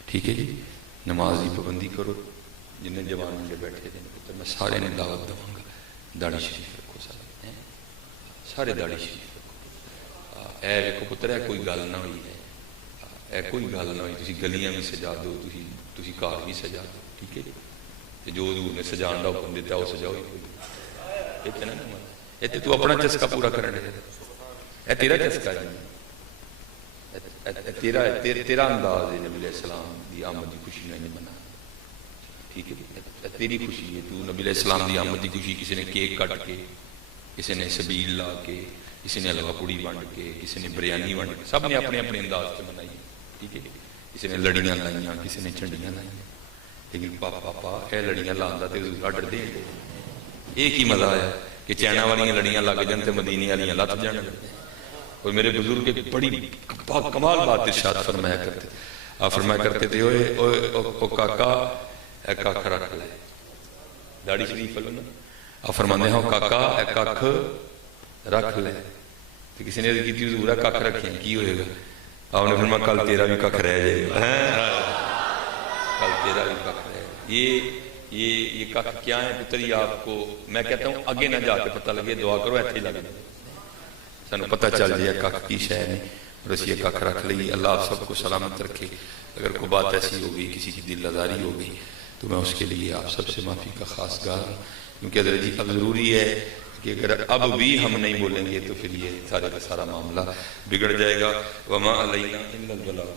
ٹھیک ہے جی. نماز کی پابندی کرو. جنہیں جوان منڈے بیٹھے تھے میں سارے نے دعوت دوں گا داڑھی شریف رکھو. سارے داڑھی شریف رکھو. اے ویکھو پتر ہے کوئی گل نہ ہوئی ہے. اے کوئی گل نہ ہوئی. تسی گلیاں بھی سجا دو تسی گھر بھی سجا دو. ٹھیک ہے. جو حضور نے سجان کا حکم دیتا وہ سجاؤ. تو اپنا چسکا پورا کرنے اے تیرا چسکا ہے. تیرا انداز ہے نبی علیہ السلام دی آمد کی خوشی نہیں بنا. ٹھیک ہے. تیری خوشی ہے. تو نبی علیہ السلام دی آمد کی خوشی کسی نے کیک کٹ کے کسی نے سبیل لا کے کسی نے حلوہ پوڑی ونڈ کے کسی نے بریانی ونڈ کے سب نے اپنے اپنے انداز سے منائی. ٹھیک ہے. کسی نے لڑیاں لائیاں کسی نے چنڈیاں لائیاں. لیکن پاپا اے لڑیاں لاندہ تے آڈر دیں. ایک ہی مزہ آیا کہ چائنا والی لڑیاں لگ جان تے مدینے والی لت جان. اور میرے بزرگ بڑی کمال بات ارشاد فرمایا کرتے. آپ فرمایا کرتے تھے او کاکا اے کاکھ رکھ لے. داڑھی شریف والوں نے آپ فرماندے ہیں او کاکا اے کاکھ رکھ لے. تو کسی نے کی حضور کھ رکھے کی ہوئے گا؟ آپ نے فرمایا کل تیرا بھی کھ رہ جائے گا. کل تیرا بھی کھ رہے گا. یہ کھ کیا ہے پتر؟ یہ آپ کو میں کہتا ہوں اگے نہ جا کے پتہ لگے، دعا کرو ایتھے لگ جائے سانو پتہ چل جائے کھ کی شے نہیں، اور اس یہ کھ رکھ لئی. اللہ آپ سب کو سلامت رکھے. اگر کوئی بات ایسی ہو گئی، کسی کی دل آزاری ہو گئی، تو میں اس کے لیے آپ سب سے معافی کا خاص گار ہوں. کیونکہ حضرت جی اب ضروری ہے کہ اگر اب بھی ہم نہیں بولیں گے تو پھر یہ سارے کا سارا معاملہ بگڑ جائے گا. وما علینا الا البلاغ.